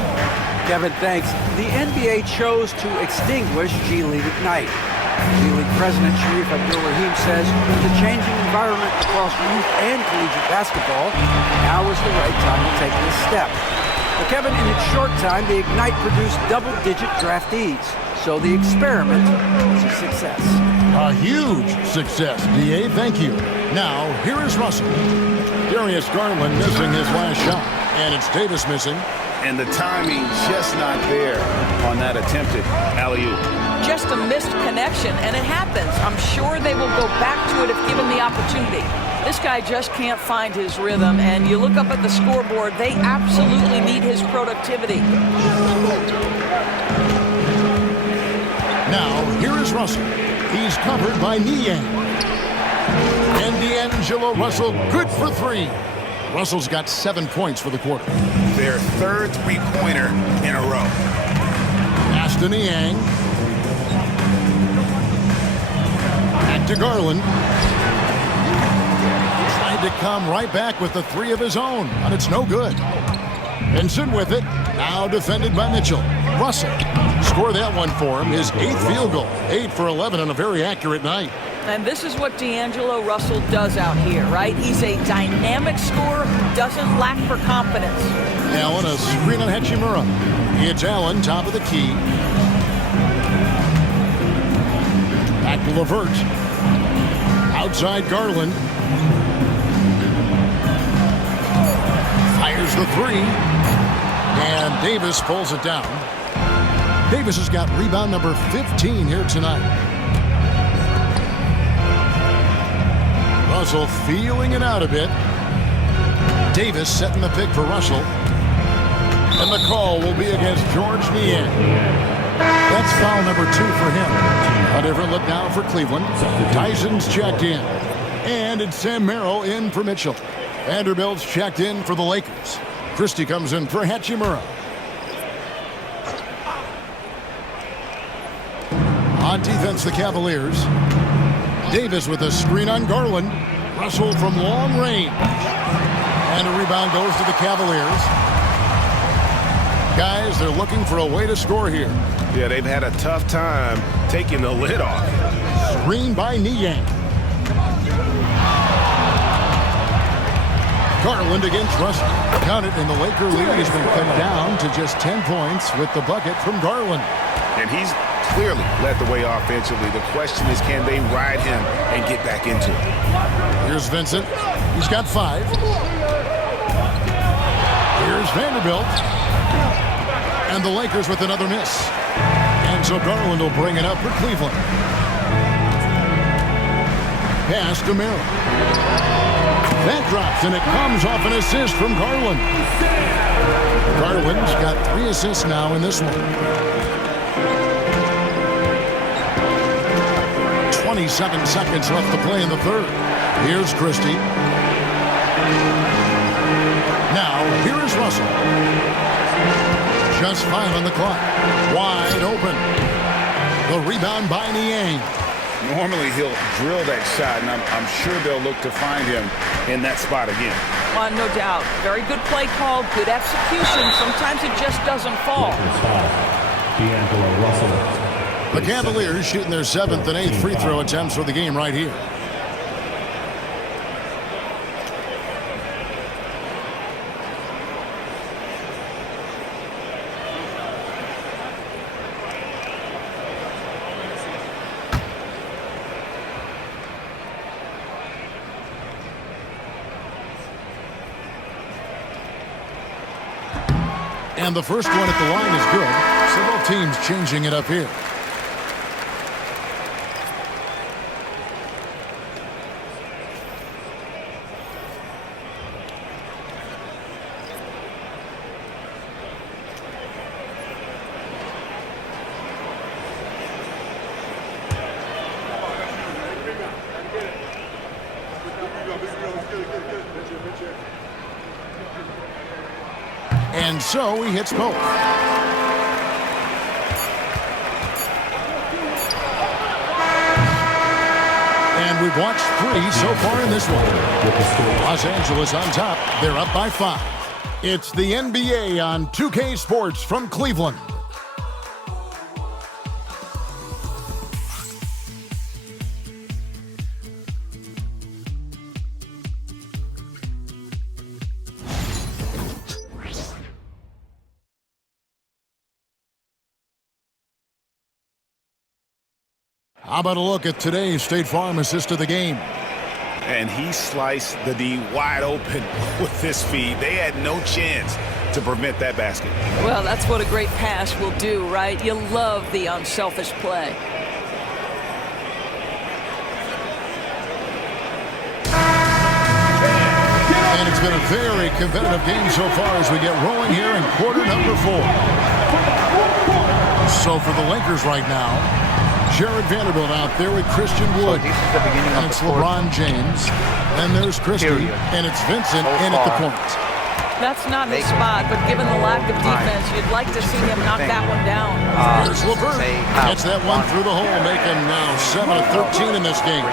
Kevin, thanks. The NBA chose to extinguish G League Ignite. G League President Sharif Abdul-Rahim says with the changing environment across youth and collegiate basketball, now is the right time to take this step. Well, Kevin, in its short time, the Ignite produced double-digit draftees, so the experiment was a success. A huge success, DA. Thank you. Now, here is Russell. Darius Garland missing his last shot, and it's Davis missing. And the timing just not there on that attempted alley-oop. Just a missed connection, and it happens. I'm sure they will go back to it if given the opportunity. This guy just can't find his rhythm, and you look up at the scoreboard, they absolutely need his productivity. Now, here is Russell. He's covered by Niang. And D'Angelo Russell, good for 3. Russell's got 7 points for the quarter. Their third three-pointer in a row. Pass to Niang. Back to Garland. Tried to come right back with the 3 of his own, but it's no good. Vincent with it. Now defended by Mitchell. Russell score that one for him. His 8th field goal. 8 for 11 on a very accurate night. And this is what D'Angelo Russell does out here, right? He's a dynamic scorer who doesn't lack for confidence. Allen, a screen on Hachimura. It's Allen, top of the key. Back to LeVert. Outside Garland. Fires the 3. And Davis pulls it down. Davis has got rebound number 15 here tonight. Russell feeling it out a bit. Davis setting the pick for Russell. And the call will be against George Niang. That's foul number 2 for him. A different look now for Cleveland. Tyson's checked in. And it's Sam Merrill in for Mitchell. Vanderbilt's checked in for the Lakers. Christie comes in for Hachimura. On defense, the Cavaliers. Davis with a screen on Garland. Russell from long range. And a rebound goes to the Cavaliers. Guys, they're looking for a way to score here. Yeah, they've had a tough time taking the lid off. Screen by Niang. Garland against Russell. Count it, and the Laker lead has been cut down to just 10 points with the bucket from Garland. And he's clearly led the way offensively. The question is, can they ride him and get back into it? Here's Vincent. He's got 5. Here's Vanderbilt. And the Lakers with another miss. And so Garland will bring it up for Cleveland. Pass to Merrill. That drops, and it comes off an assist from Garland. Garland's got 3 assists now in this one. 27 seconds left to play in the third. Here's Christie. Now, here is Russell. Just 5 on the clock. Wide open. The rebound by Niang. Normally he'll drill that shot, and I'm sure they'll look to find him in that spot again. Well, no doubt. Very good play call, good execution. Sometimes it just doesn't fall. The Cavaliers shooting their 7th and 8th free throw attempts for the game right here. And the first one at the line is good. Several teams changing it up here. And so he hits both. And we've watched 3 so far in this one. Los Angeles on top. They're up by 5. It's the NBA on 2K Sports from Cleveland. How about a look at today's State Farm assist of the game? And he sliced the D wide open with this feed. They had no chance to prevent that basket. Well, that's what a great pass will do, right? You love the unselfish play. And it's been a very competitive game so far as we get rolling here in quarter number 4. So for the Lakers right now, Jared Vanderbilt out there with Christian Wood. So this is the beginning and of it's the fourth. LeBron James. And there's Christie. Period. And it's Vincent So in at the far. point. That's not his spot, but given the lack of defense, you'd like to see him knock that one down. Here's LeVert. Gets that one through the hole, making now 7 of 13 in this game.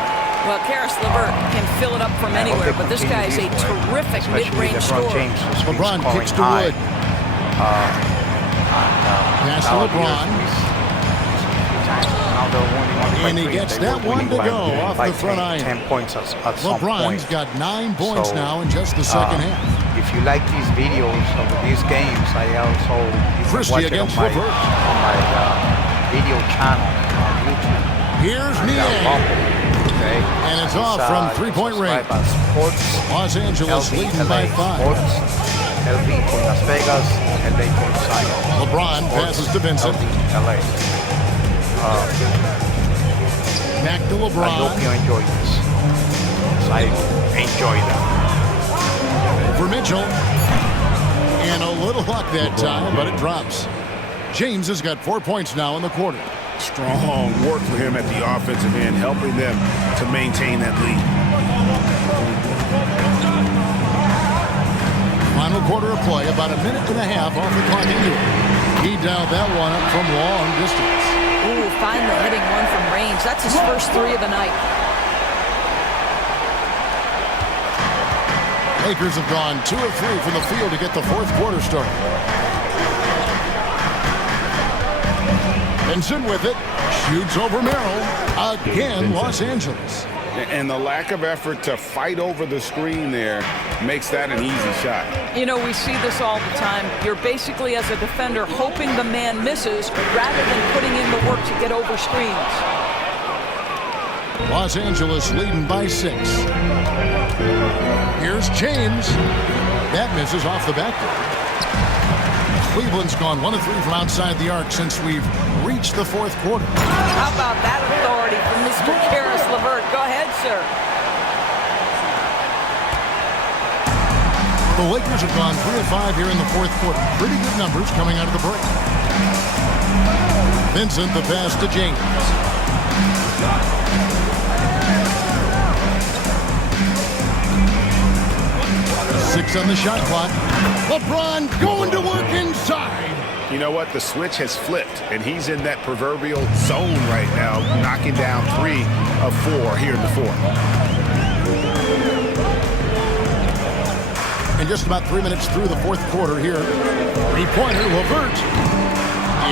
Well, Karis LeVert can fill it up from anywhere, but this guy is a terrific mid-range scorer. LeBron kicks to Wood. Pass to LeBron. And he gets that one to go off the front iron. 10 points at some LeBron's point. got 9 points So, now in just the second half. If you like these videos of these games, I also Christie watch it against on LeVert. my video channel on YouTube. Here's Niang. Okay. And it's off from three-point range. Los Angeles leading by 5. LB for Las Vegas, LA for Zion. LeBron passes to Vincent. LA. Back to I hope LeBron. you enjoy this. I enjoy them. For Mitchell. And a little luck that time, but it drops. James has got 4 points now in the quarter. Strong work for him at the offensive end, helping them to maintain that lead. Final quarter of play, about a minute and a half off the clock into it. He dialed that one up from long distance. Ooh, finally hitting one from range. That's his first 3 of the night. Lakers have gone 2 of 3 from the field to get the fourth quarter started. Vincent with it, shoots over Merrill. Again, Los Angeles. And the lack of effort to fight over the screen there makes that an easy shot. You know, we see this all the time. You're basically, as a defender, hoping the man misses rather than putting in the work to get over screens. Los Angeles leading by 6. Here's James. That misses off the backboard. Cleveland's gone 1 of 3 from outside the arc since we've reached the fourth quarter. How about that authority from Mr. Karis LeVert? Go ahead, sir. The Lakers have gone 3 of 5 here in the fourth quarter. Pretty good numbers coming out of the break. Vincent, the pass to James. 6 on the shot clock. LeBron going to work inside. You know what? The switch has flipped, and he's in that proverbial zone right now, knocking down 3 of 4 here in the fourth. And just about 3 minutes through the fourth quarter here. Three-pointer, LeVert.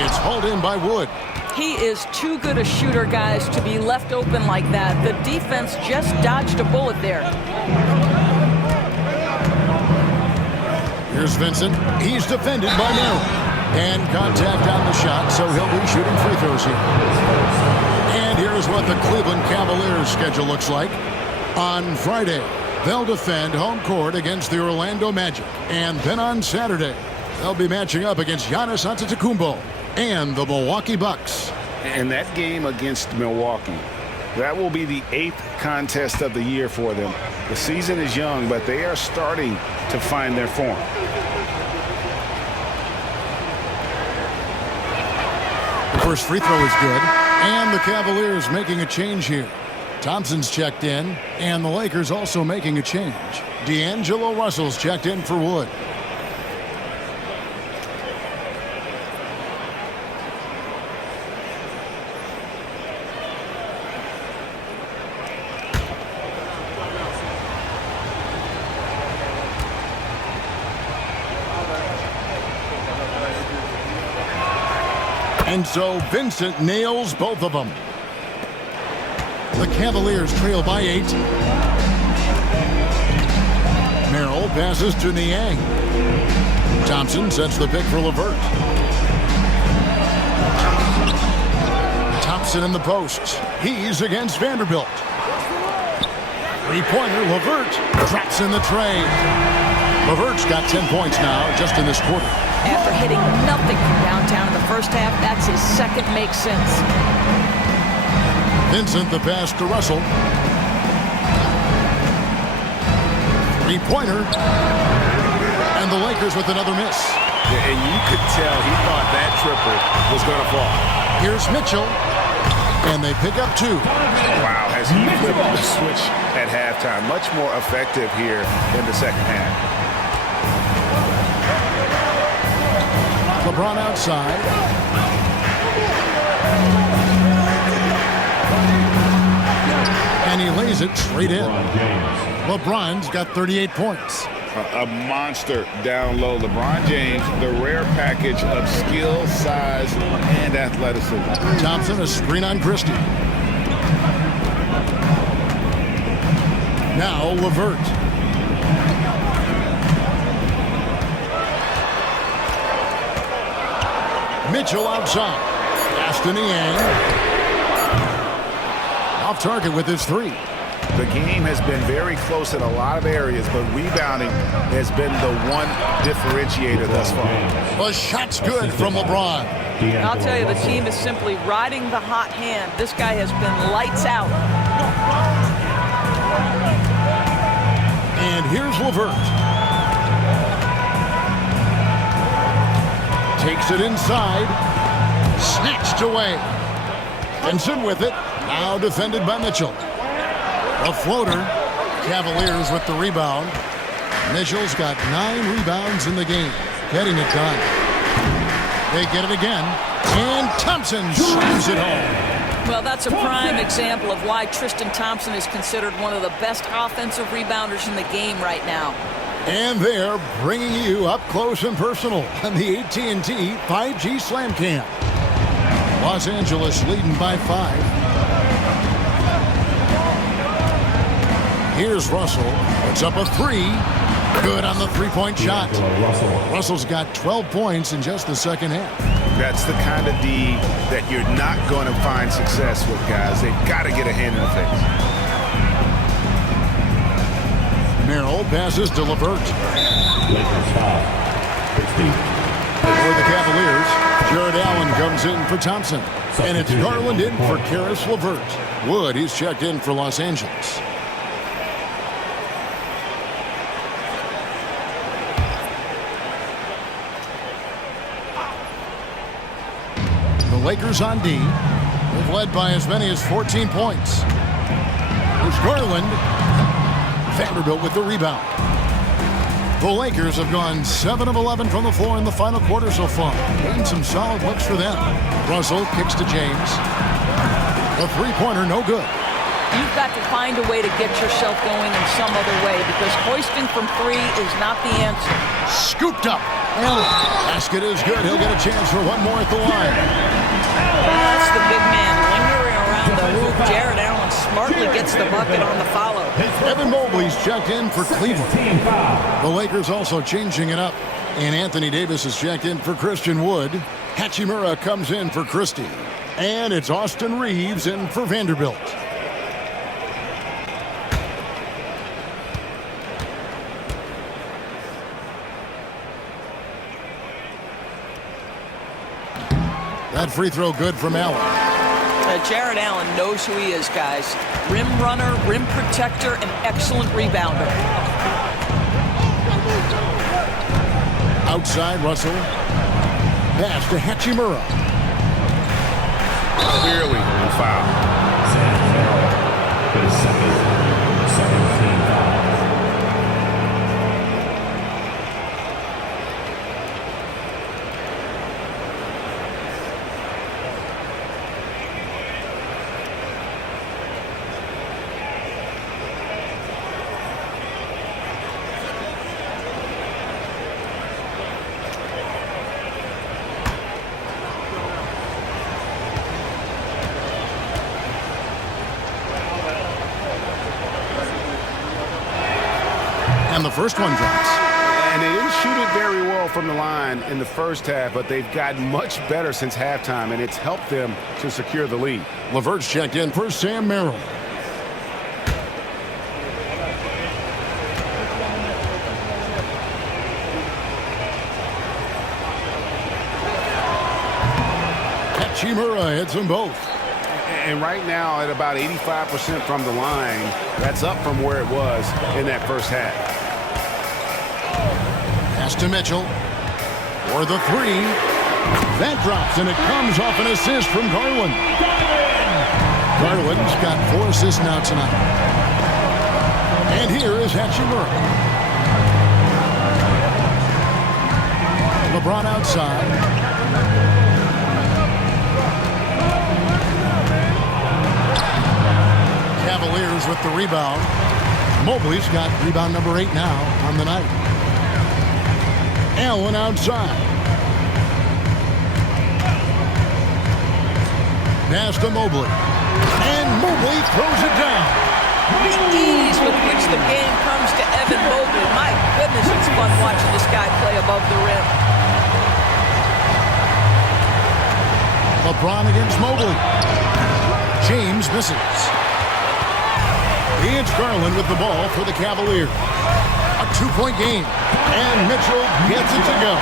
It's hauled in by Wood. He is too good a shooter, guys, to be left open like that. The defense just dodged a bullet there. Here's Vincent. He's defended by Merrill. And contact on the shot, so he'll be shooting free throws here. And here's what the Cleveland Cavaliers schedule looks like. On Friday, they'll defend home court against the Orlando Magic. And then on Saturday, they'll be matching up against Giannis Antetokounmpo and the Milwaukee Bucks. And that game against Milwaukee, that will be the 8th contest of the year for them. The season is young, but they are starting to find their form. The first free throw is good, and the Cavaliers making a change here. Thompson's checked in, and the Lakers also making a change. D'Angelo Russell's checked in for Wood. And so Vincent nails both of them. The Cavaliers trail by 8. Merrill passes to Niang. Thompson sets the pick for LeVert. Thompson in the post. He's against Vanderbilt. Three-pointer, LeVert drops in the tray. LeVert's got 10 points now just in this quarter. After hitting nothing from downtown in the first half, that's his second make since. Vincent, the pass to Russell. Three-pointer. And the Lakers with another miss. Yeah, and you could tell he thought that triple was going to fall. Here's Mitchell. And they pick up 2. Wow, has he flipped the switch at halftime? Much more effective here in the second half. LeBron outside. And he lays it straight in. LeBron's got 38 points. A monster down low. LeBron James, the rare package of skill, size, and athleticism. Thompson, a screen on Christie. Now LeVert. Mitchell outside. Pass to Niang. Off target with his 3. The game has been very close in a lot of areas, but rebounding has been the one differentiator thus far. The shot's good from LeBron. I'll tell you, the team is simply riding the hot hand. This guy has been lights out. And here's LeVert. Takes it inside. Snatched away. Benson with it. Now defended by Mitchell. A floater. Cavaliers with the rebound. Mitchell's got 9 rebounds in the game. Getting it done. They get it again. And Thompson slams it home. Well, that's a prime example of why Tristan Thompson is considered one of the best offensive rebounders in the game right now. And they're bringing you up close and personal on the AT&T 5G Slam Cam. Los Angeles leading by 5. Here's Russell. It's up a 3. Good on the three-point shot. Russell's got 12 points in just the second half. That's the kind of D that you're not going to find success with, guys. They've got to get a hand in the face. Merrill passes to LeVert. For the Cavaliers, Jared Allen comes in for Thompson. And it's Garland in for Karis LeVert. Wood, he's checked in for Los Angeles. Lakers on D. They've led by as many as 14 points. Here's Garland. Vanderbilt with the rebound. The Lakers have gone 7 of 11 from the floor in the final quarter so far. And some solid looks for them. Russell kicks to James. The three-pointer no good. You've got to find a way to get yourself going in some other way because hoisting from 3 is not the answer. Scooped up. Allen. Basket is good. He'll get a chance for one more at the line. That's the big man lingering around the hoop. Jared Allen smartly gets the bucket on the follow. Evan Mobley's checked in for Cleveland. The Lakers also changing it up. And Anthony Davis is checked in for Christian Wood. Hachimura comes in for Christie. And it's Austin Reeves in for Vanderbilt. That free throw good from Allen. Jared Allen knows who he is, guys. Rim runner, rim protector, and excellent rebounder. Outside, Russell. Pass to Hachimura. Clearly a foul. And the first one drops. And they didn't shoot it very well from the line in the first half, but they've gotten much better since halftime, and it's helped them to secure the lead. LeVert's checked in for Sam Merrill. Hachimura hits them both. And right now at about 85% from the line, that's up from where it was in that first half. Pass to Mitchell for the 3. That drops, and it comes off an assist from Garland. Garland's got 4 assists now tonight. And here is Hachimura. LeBron outside. Cavaliers with the rebound. Mobley's got rebound number 8 now on the night. Allen outside. Pass to Mobley. And Mobley throws it down. The ease with which the game comes to Evan Mobley. My goodness, it's fun watching this guy play above the rim. LeBron against Mobley. James misses. It's Garland with the ball for the Cavaliers. A 2-point game. And Mitchell gets it to go.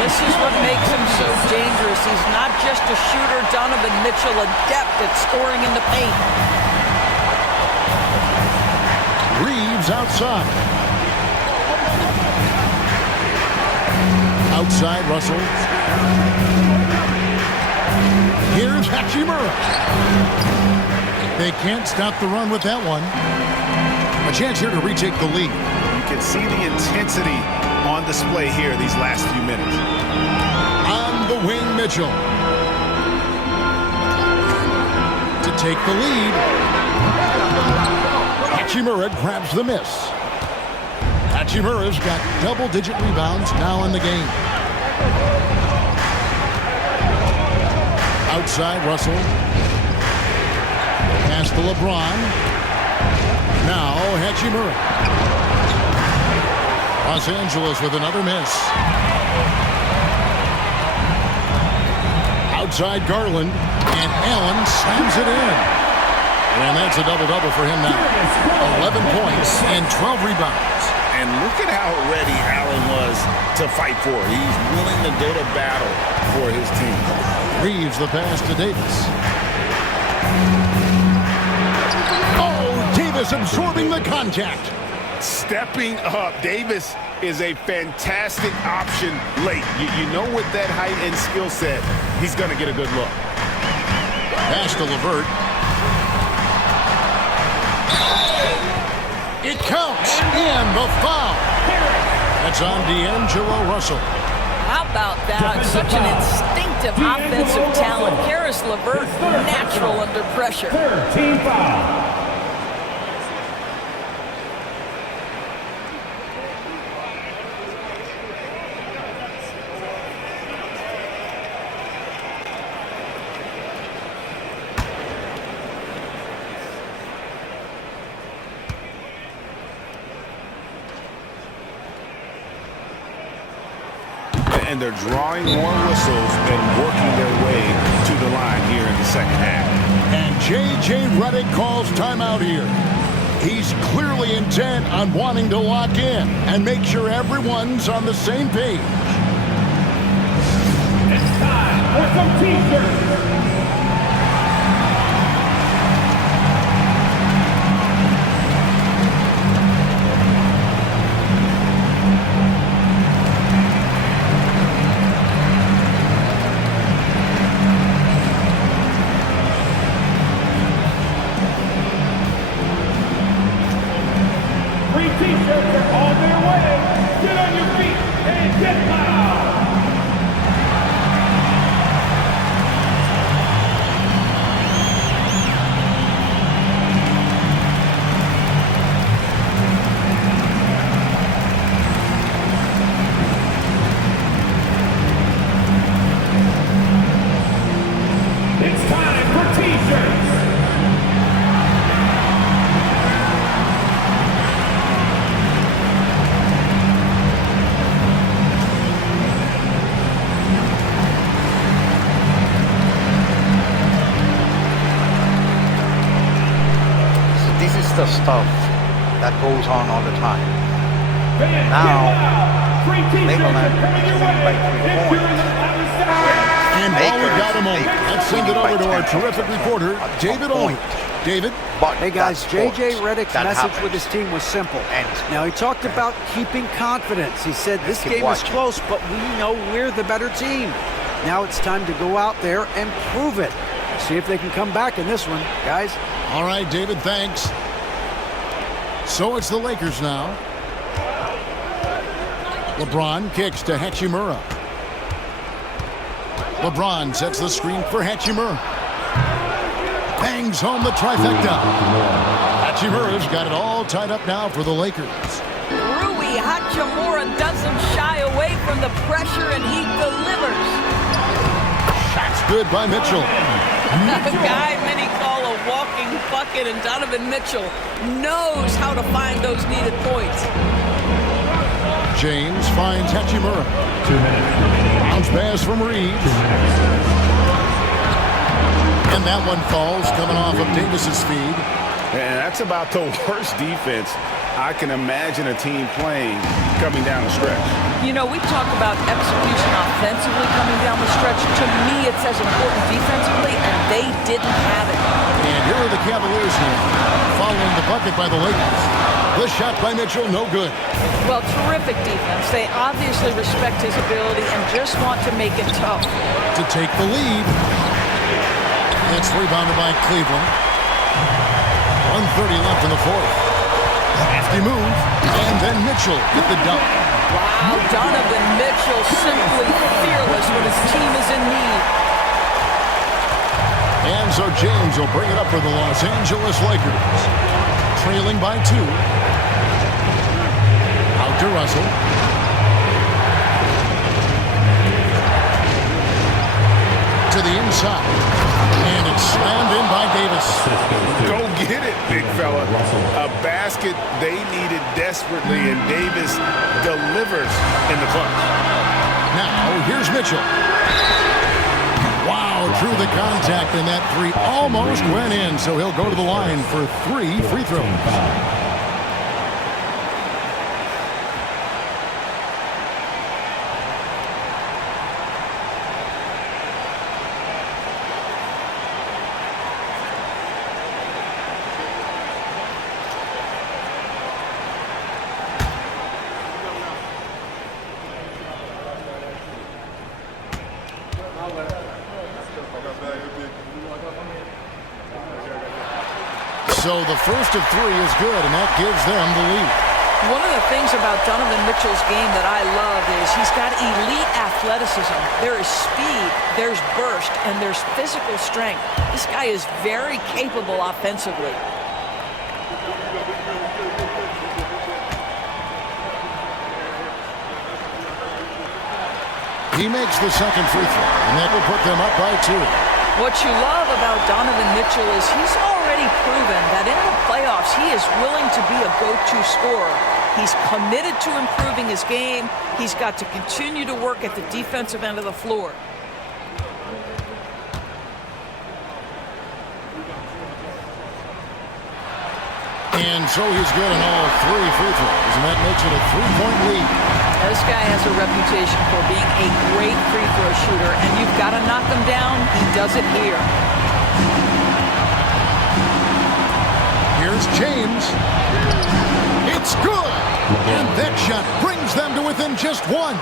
This is what makes him so dangerous. He's not just a shooter. Donovan Mitchell adept at scoring in the paint. Reeves outside. Outside, Russell. Here's Hachimura. They can't stop the run with that one. A chance here to retake the lead. You can see the intensity on display here these last few minutes. On the wing, Mitchell. To take the lead. Hachimura grabs the miss. Hachimura's got double-digit rebounds now in the game. Outside, Russell. Pass to LeBron. Now, Hachimura. Los Angeles with another miss. Outside Garland. And Allen slams it in. And that's a double-double for him now. 11 points and 12 rebounds. And look at how ready Allen was to fight for it. He's willing to go to battle for his team. Reeves the pass to Davis. Oh, Davis absorbing the contact. Stepping up. Davis is a fantastic option late. You know with that height and skill set, he's going to get a good look. Pass to LeVert. It counts in the foul. That's on D'Angelo Russell. How about that? Such an instinctive offensive talent. Karis LeVert, natural under pressure. Team foul. And they're drawing more whistles and working their way to the line here in the second half. And J.J. Redick calls timeout here. He's clearly intent on wanting to lock in and make sure everyone's on the same page. It's time for some T-shirts. T-shirts are on their way. Get on your feet and get loud. It's time for T-shirts. The stuff that goes on all the time. Now, Cleveland is winning by 3 points. And while we got a moment, let's send it over to our terrific reporter, David Owen. David? Hey guys, J.J. Redick's message with his team was simple. Now he talked about keeping confidence. He said this game is close, but we know we're the better team. Now it's time to go out there and prove it. See if they can come back in this one, guys. All right, David, thanks. So it's the Lakers now. LeBron kicks to Hachimura. LeBron sets the screen for Hachimura. Bangs home the trifecta. Hachimura's got it all tied up now for the Lakers. Rui Hachimura doesn't shy away from the pressure, and he delivers. Shot's good by Mitchell. A guy many call a walking bucket, and Donovan Mitchell knows how to find those needed points. James finds Hachimura. 2 minutes. Bounce pass from Reeves. And that one falls, coming off of Davis's feed. And that's about the worst defense I can imagine a team playing coming down the stretch. You know, we talk about execution offensively coming down the stretch. To me, it's as important defensively, and they didn't have it. And Here are the Cavaliers now, following the bucket by the Lakers. The shot by Mitchell, no good. Well, terrific defense. They obviously respect his ability and just want to make it tough. To take the lead. It's rebounded by Cleveland. 1:30 left in the fourth. Hefty move, and then Mitchell with the dunk. Wow, Donovan Mitchell simply fearless when his team is in need. And so James will bring it up for the Los Angeles Lakers. Trailing by 2. Out to Russell. To the inside. And it's slammed in by Davis. Go get it, big fella. A basket they needed desperately, and Davis delivers in the clutch. Now, here's Mitchell. Wow, through the contact, and that 3 almost went in, so he'll go to the line for 3 free throws. So the first of 3 is good, and that gives them the lead. One of the things about Donovan Mitchell's game that I love is he's got elite athleticism. There is speed, there's burst, and there's physical strength. This guy is very capable offensively. He makes the second free throw, and that will put them up by 2. What you love about Donovan Mitchell is he's already proven that in the playoffs he is willing to be a go-to scorer. He's committed to improving his game. He's got to continue to work at the defensive end of the floor. And so he's good on all 3 free throws, and that makes it a 3-point lead. This guy has a reputation for being a great free throw shooter, and you've got to knock him down. He does it here. Here's James. It's good! And that shot brings them to within just 1.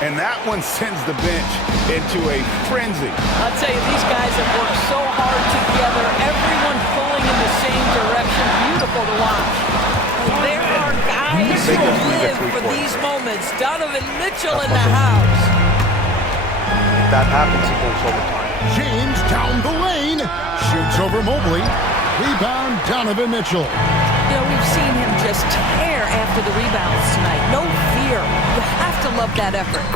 And that one sends the bench into a frenzy. I'll tell you, these guys have worked so hard together, everyone pulling in the same direction. Beautiful to watch. There are guys who live for these moments. Donovan Mitchell in the house. If that happens, it goes overtime. James down the lane. Shoots over Mobley. Rebound, Donovan Mitchell. You know, we've seen him just tear after the rebounds tonight. No fear. You have to love that effort.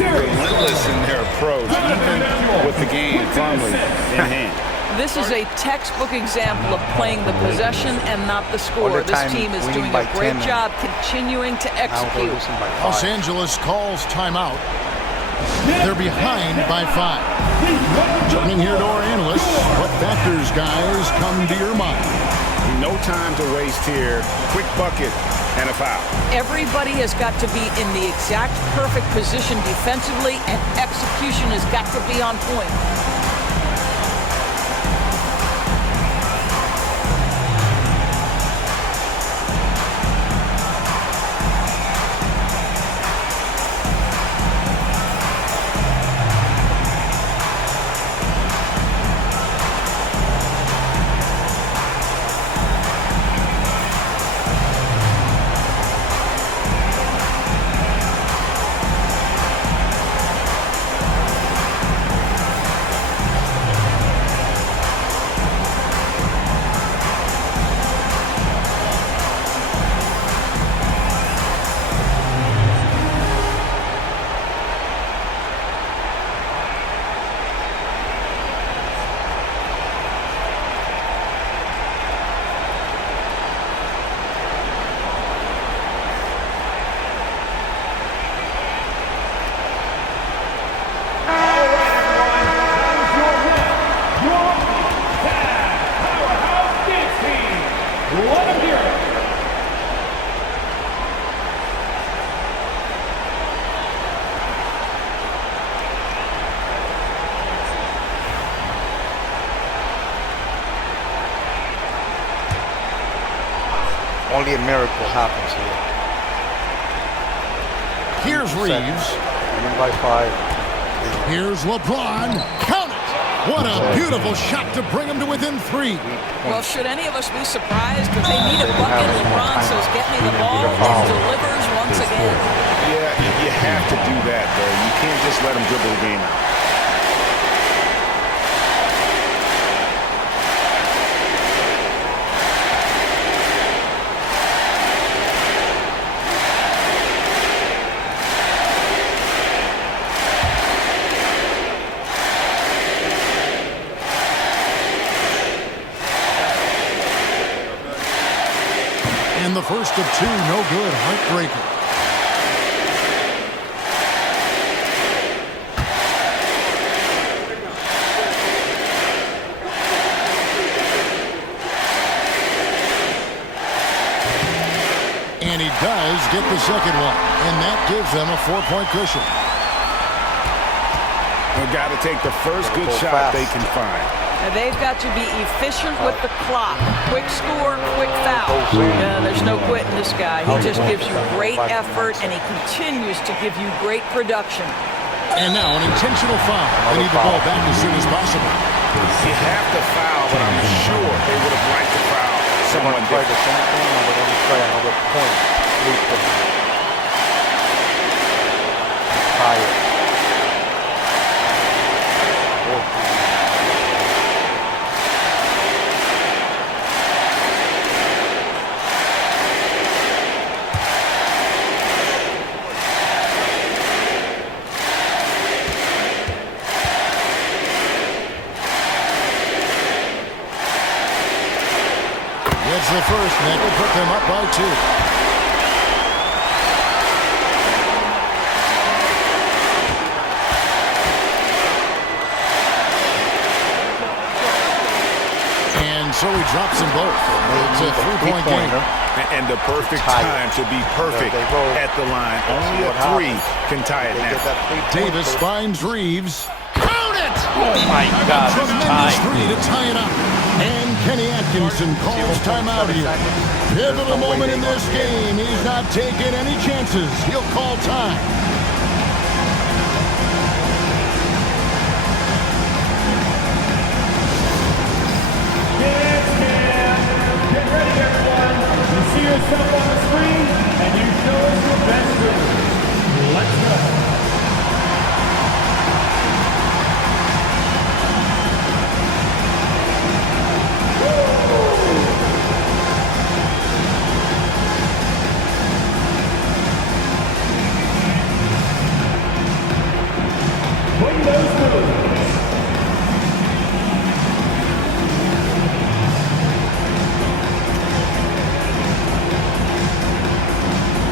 Relentless in their approach, even with the game firmly in hand. This is a textbook example of playing the possession and not the score. This team is doing a great job continuing to execute. Los Angeles calls timeout. They're behind by 5. Turning here to our analysts, what factors, guys, come to your mind? No time to waste here. Quick bucket and a foul. Everybody has got to be in the exact perfect position defensively, and execution has got to be on point. Only a miracle happens here. Here's Reeves. Winning by 5. Here's LeBron. Count it! What a beautiful shot to bring him to within 3. Well, should any of us be surprised if they need a bucket? LeBron says, get me the ball, and delivers once again. Yeah, you have to do that, though. You can't just let him dribble the game out. And the first of 2, no good. Heartbreaker. And he does get the second one. And that gives them a 4-point cushion. They've got to take the first good shot they can find. Now they've got to be efficient with the clock. Quick score, quick foul. There's no quitting this guy. He just gives you great effort, and he continues to give you great production. And now an intentional foul. They need the ball back as soon as possible. You have to foul, but I'm sure they would have liked to foul someone different. The same thing, and they're going to try another point. Tie it. It's the first, and that will put them up by 2. And so he drops them both. It's a 3-point game. And the perfect time to be perfect at the line. Only a 3 can tie it now. Davis finds Reeves. Count it! Oh my God! Tremendous 3 to tie it up. And Kenny Atkinson calls timeout here. Pivotal moment in this game. He's not taking any chances. He'll call time. Get ready, everyone. You see yourself on the screen, and you show us your best moves. Let's go. Bring those moves.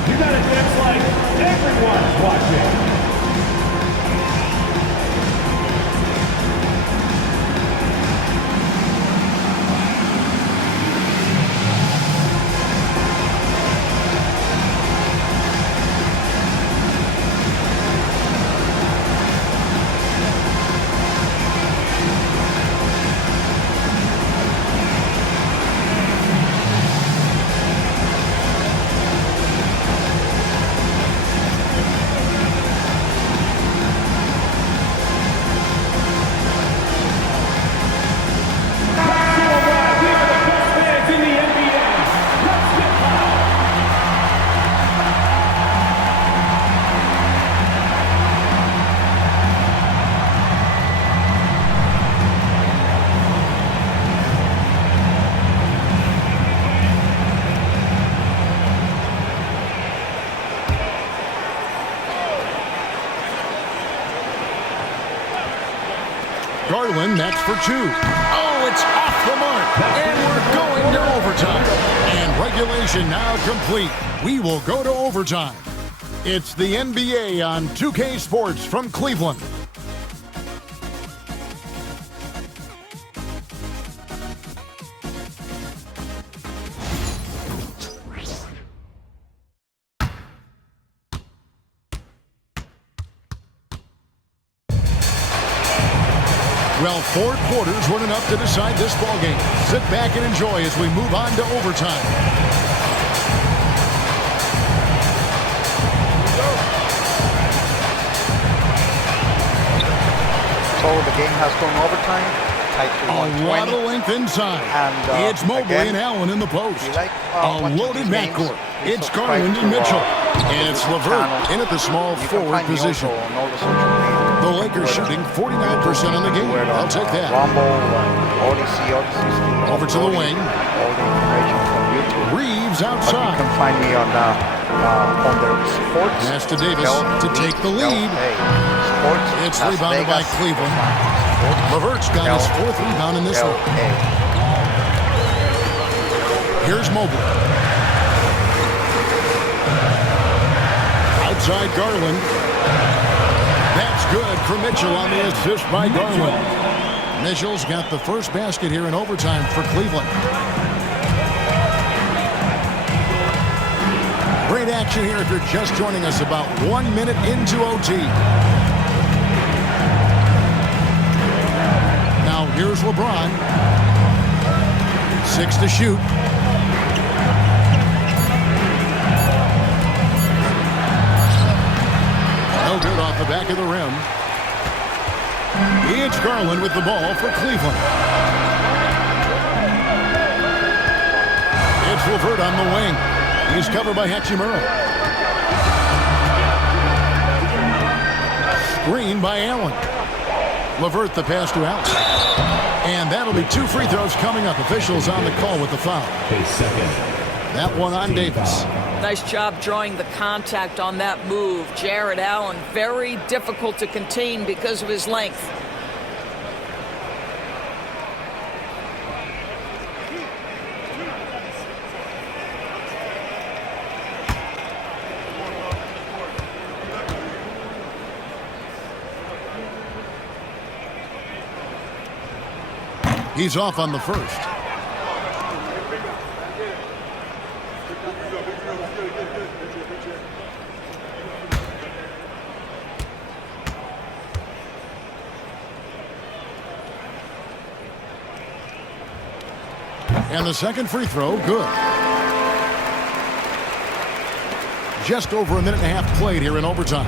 You got to dance like everyone's watching. Garland, that's for 2. Oh, it's off the mark. And we're going to overtime. And regulation now complete. We will go to overtime. It's the NBA on 2K Sports from Cleveland. Well, 4 quarters weren't enough to decide this ballgame. Sit back and enjoy as we move on to overtime. the game has gone overtime, tied to A 120. lot of length inside. And, It's Mobley again, and Allen in the post. like, A watching loaded these games, backcourt. please It's subscribe Garland to, and Mitchell. the It's YouTube LeVert channel. in at the small You can forward find me position. also on all the social media. The Lakers shooting 49% on the game. I'll take that. Rumble and Odyssey. Over to the wing. All the information from YouTube. Reeves But you outside. can find me on the sports. Pass to Davis to take the lead. Sports. It's Las rebounded by Vegas. Cleveland. LeVert's got his fourth rebound in this one. Here's Mobley. Outside Garland. That's good for Mitchell on the assist by Garland. Mitchell's got the first basket here in overtime for Cleveland. Great action here if you're just joining us, about 1 minute into OT. Now here's LeBron. 6 to shoot. No good off the back of the rim. It's Garland with the ball for Cleveland. It's LeVert on the wing. He's covered by Hachimura. Screen by Allen. LeVert the pass to Allen. And that'll be 2 free throws coming up. Officials on the call with the foul. That one on Davis. Nice job drawing the contact on that move. Jared Allen, very difficult to contain because of his length. He's off on the first. And the second free throw, good. Just over a minute and a half played here in overtime.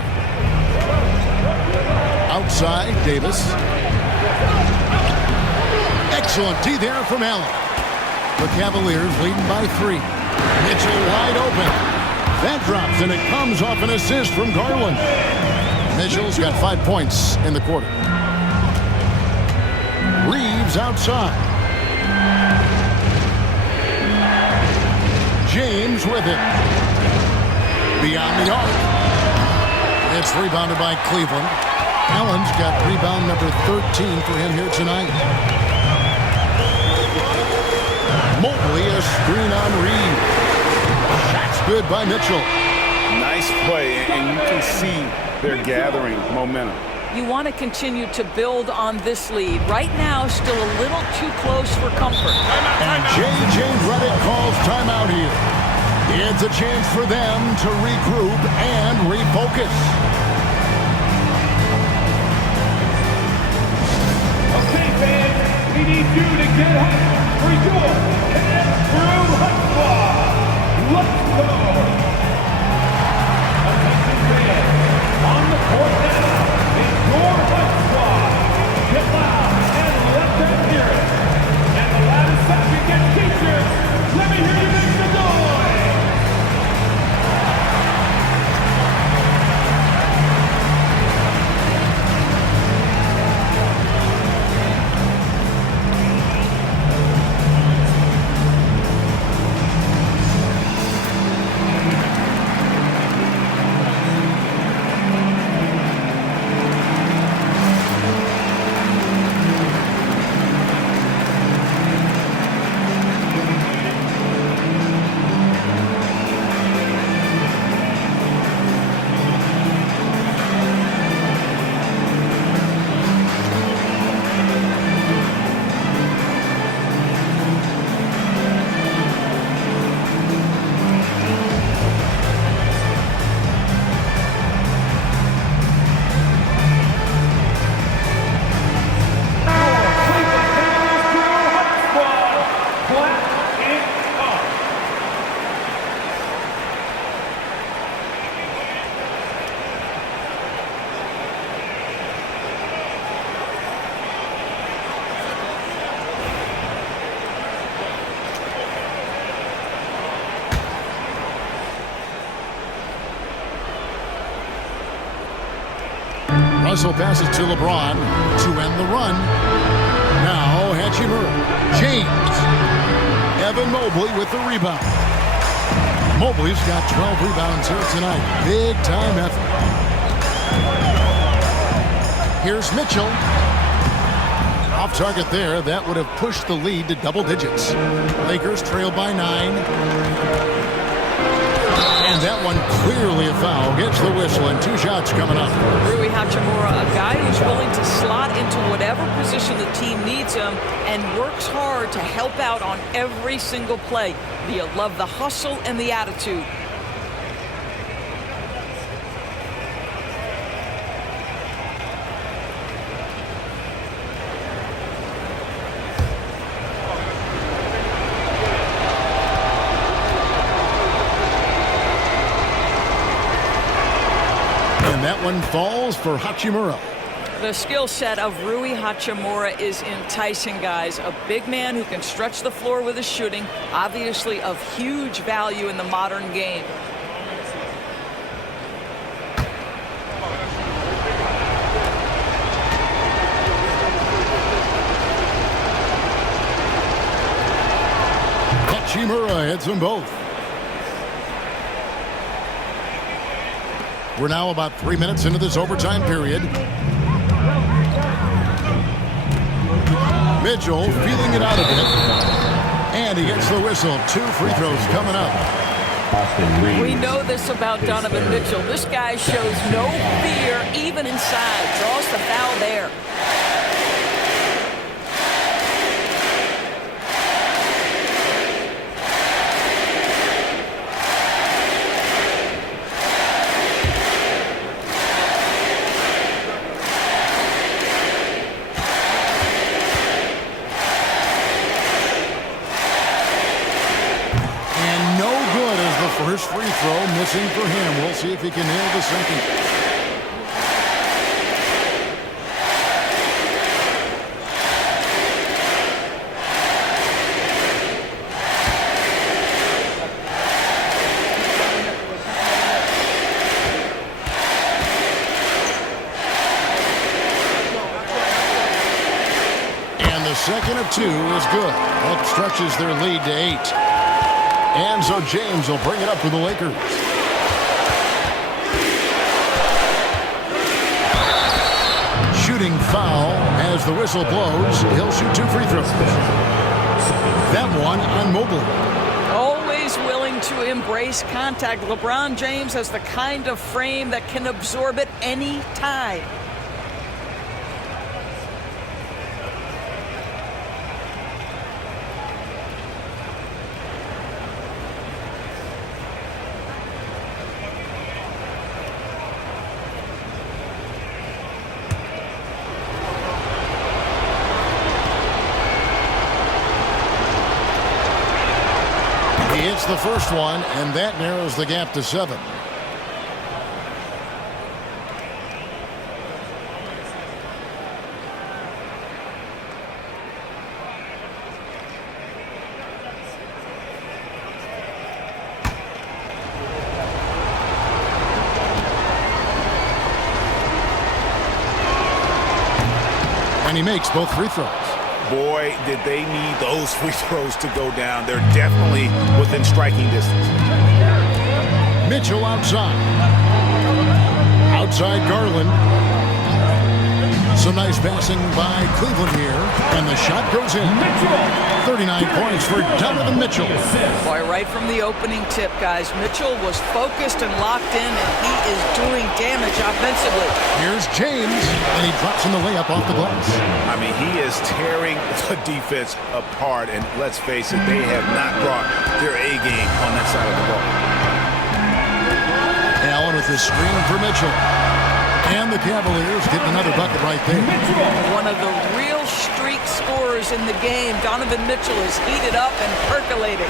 Outside, Davis. Excellent D there from Allen. The Cavaliers leading by 3. Mitchell wide open. That drops, and it comes off an assist from Garland. Mitchell's got 5 points in the quarter. Reeves outside. James with it. Beyond the arc. It's rebounded by Cleveland. Allen's got rebound number 13 for him here tonight. Mobley, a screen on Reed. Shot's good by Mitchell. Nice play, and you can see they're gathering momentum. You want to continue to build on this lead. Right now, still a little too close for comfort. And J.J. Redick calls timeout here. It's a chance for them to regroup and refocus. Okay, fans, we need you to get hyped for your Crew Hut Squad. Let's go! Attention fans, on the court now is your Hut Squad. Get loud and let them hear it. And the loudest section gets t-shirts. Let me hear you make the noise. Russell passes to LeBron to end the run. Now Hachimura. James. Evan Mobley with the rebound. Mobley's got 12 rebounds here tonight. Big time effort. Here's Mitchell. Off target there. That would have pushed the lead to double digits. Lakers trail by 9. And that one clearly a foul. Gets the whistle and 2 shots coming up. Rui Hachimura, a guy who's willing to slot into whatever position the team needs him and works hard to help out on every single play. You love the hustle and the attitude. That one falls for Hachimura. The skill set of Rui Hachimura is enticing, guys. A big man who can stretch the floor with his shooting, obviously of huge value in the modern game. Hachimura hits them both. We're now about 3 minutes into this overtime period. Mitchell feeling it out a bit. And he gets the whistle. 2 free throws coming up. We know this about Donovan Mitchell. This guy shows no fear even inside. Draws the foul there. First free throw missing for him. We'll see if he can nail the second. And the second of 2 is good. That stretches their lead to 8. And so James will bring it up for the Lakers. Shooting foul as the whistle blows. He'll shoot 2 free throws. That one on Mobley. Always willing to embrace contact. LeBron James has the kind of frame that can absorb it any time. Hits the first one, and that narrows the gap to 7. And he makes both free throws. Boy, did they need those free throws to go down. They're definitely within striking distance. Mitchell outside. Outside Garland. Some nice passing by Cleveland here. And the shot goes in. 39 points for Donovan Mitchell. Boy, right from the opening tip, guys, Mitchell was focused and locked in, and he is doing damage offensively. Here's James, and he drops in the layup off the glass. I mean, he is tearing the defense apart, and let's face it, they have not brought their A game on that side of the ball. Allen with the screen for Mitchell. And the Cavaliers getting another bucket right there. One of the real streak scorers in the game. Donovan Mitchell is heated up and percolating.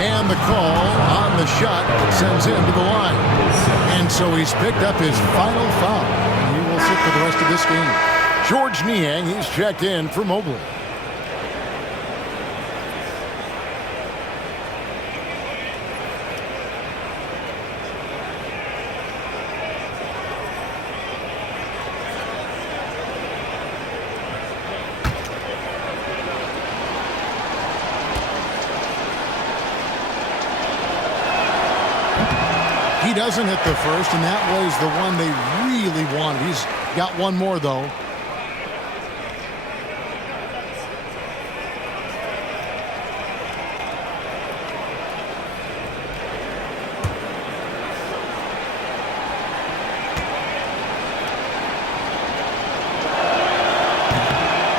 And the call on the shot sends him to the line. And so he's picked up his final foul. And he will sit for the rest of this game. George Niang, he's checked in for Mobley. He doesn't hit the first, and that was the one they really wanted. He's got one more, though.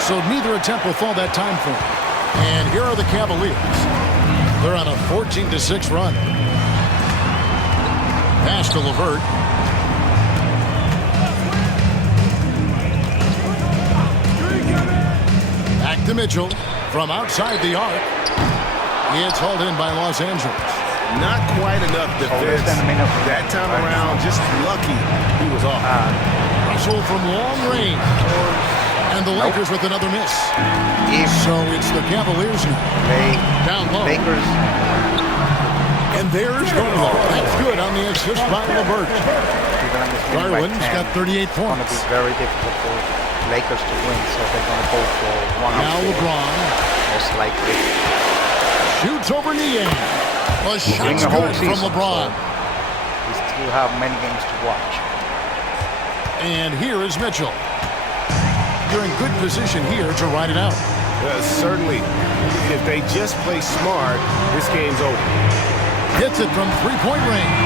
So neither attempt will fall that time for him. And here are the Cavaliers. They're on a 14-6 run. Pass to LeVert. Back to Mitchell from outside the arc. It's hauled in by Los Angeles. Not quite enough defense. That time around, just lucky he was off. Russell from long range. And the Lakers with another miss. So it's the Cavaliers now. Down low. And there's Garland. That's good on the assist by LeVert. Garland's got 38 points. It's going to be very difficult for Lakers to win, so they're going to go for one. Now LeBron. Most likely. Shoots over Niang. A shot's good from LeBron. So we still have many games to watch. And here is Mitchell. You're in good position here to ride it out. Certainly. If they just play smart, this game's over. Hits it from three-point range.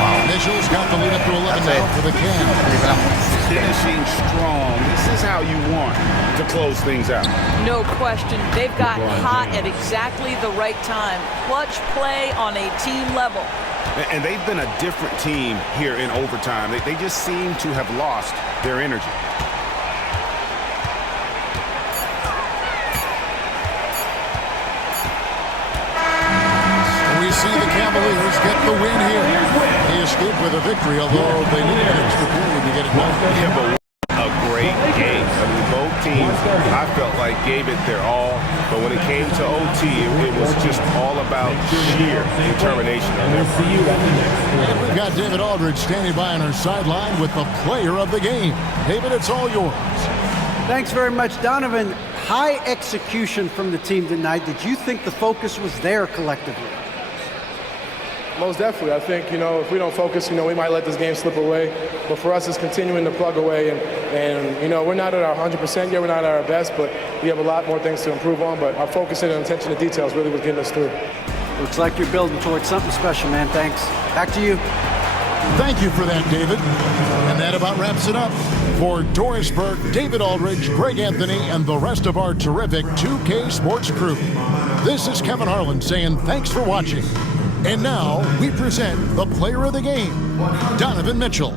Wow. Mitchell's got the lead up to 11 now for the Cavs. Finishing strong. This is how you want to close things out. No question. They've gotten hot at exactly the right time. Clutch play on a team level. And they've been a different team here in overtime. They just seem to have lost their energy. We see the Cavaliers get the win here. They escape with a victory, although they needed an extra period to get it done. Yeah, but a great game. I mean, both teams, I felt like, gave it their all. But when it came to OT, it was just all about sheer determination. And we've got David Aldridge standing by on our sideline with the player of the game. David, it's all yours. Thanks very much, Donovan. High execution from the team tonight. Did you think the focus was there collectively? Most definitely. I think, if we don't focus, we might let this game slip away. But for us, it's continuing to plug away. And we're not at our 100% yet. We're not at our best, but we have a lot more things to improve on. But our focus and attention to details really was getting us through. Looks like you're building towards something special, man. Thanks. Back to you. Thank you for that, David. And that about wraps it up. For Doris Burke, David Aldridge, Greg Anthony, and the rest of our terrific 2K Sports crew, this is Kevin Harlan saying thanks for watching. And now we present the player of the game, Donovan Mitchell.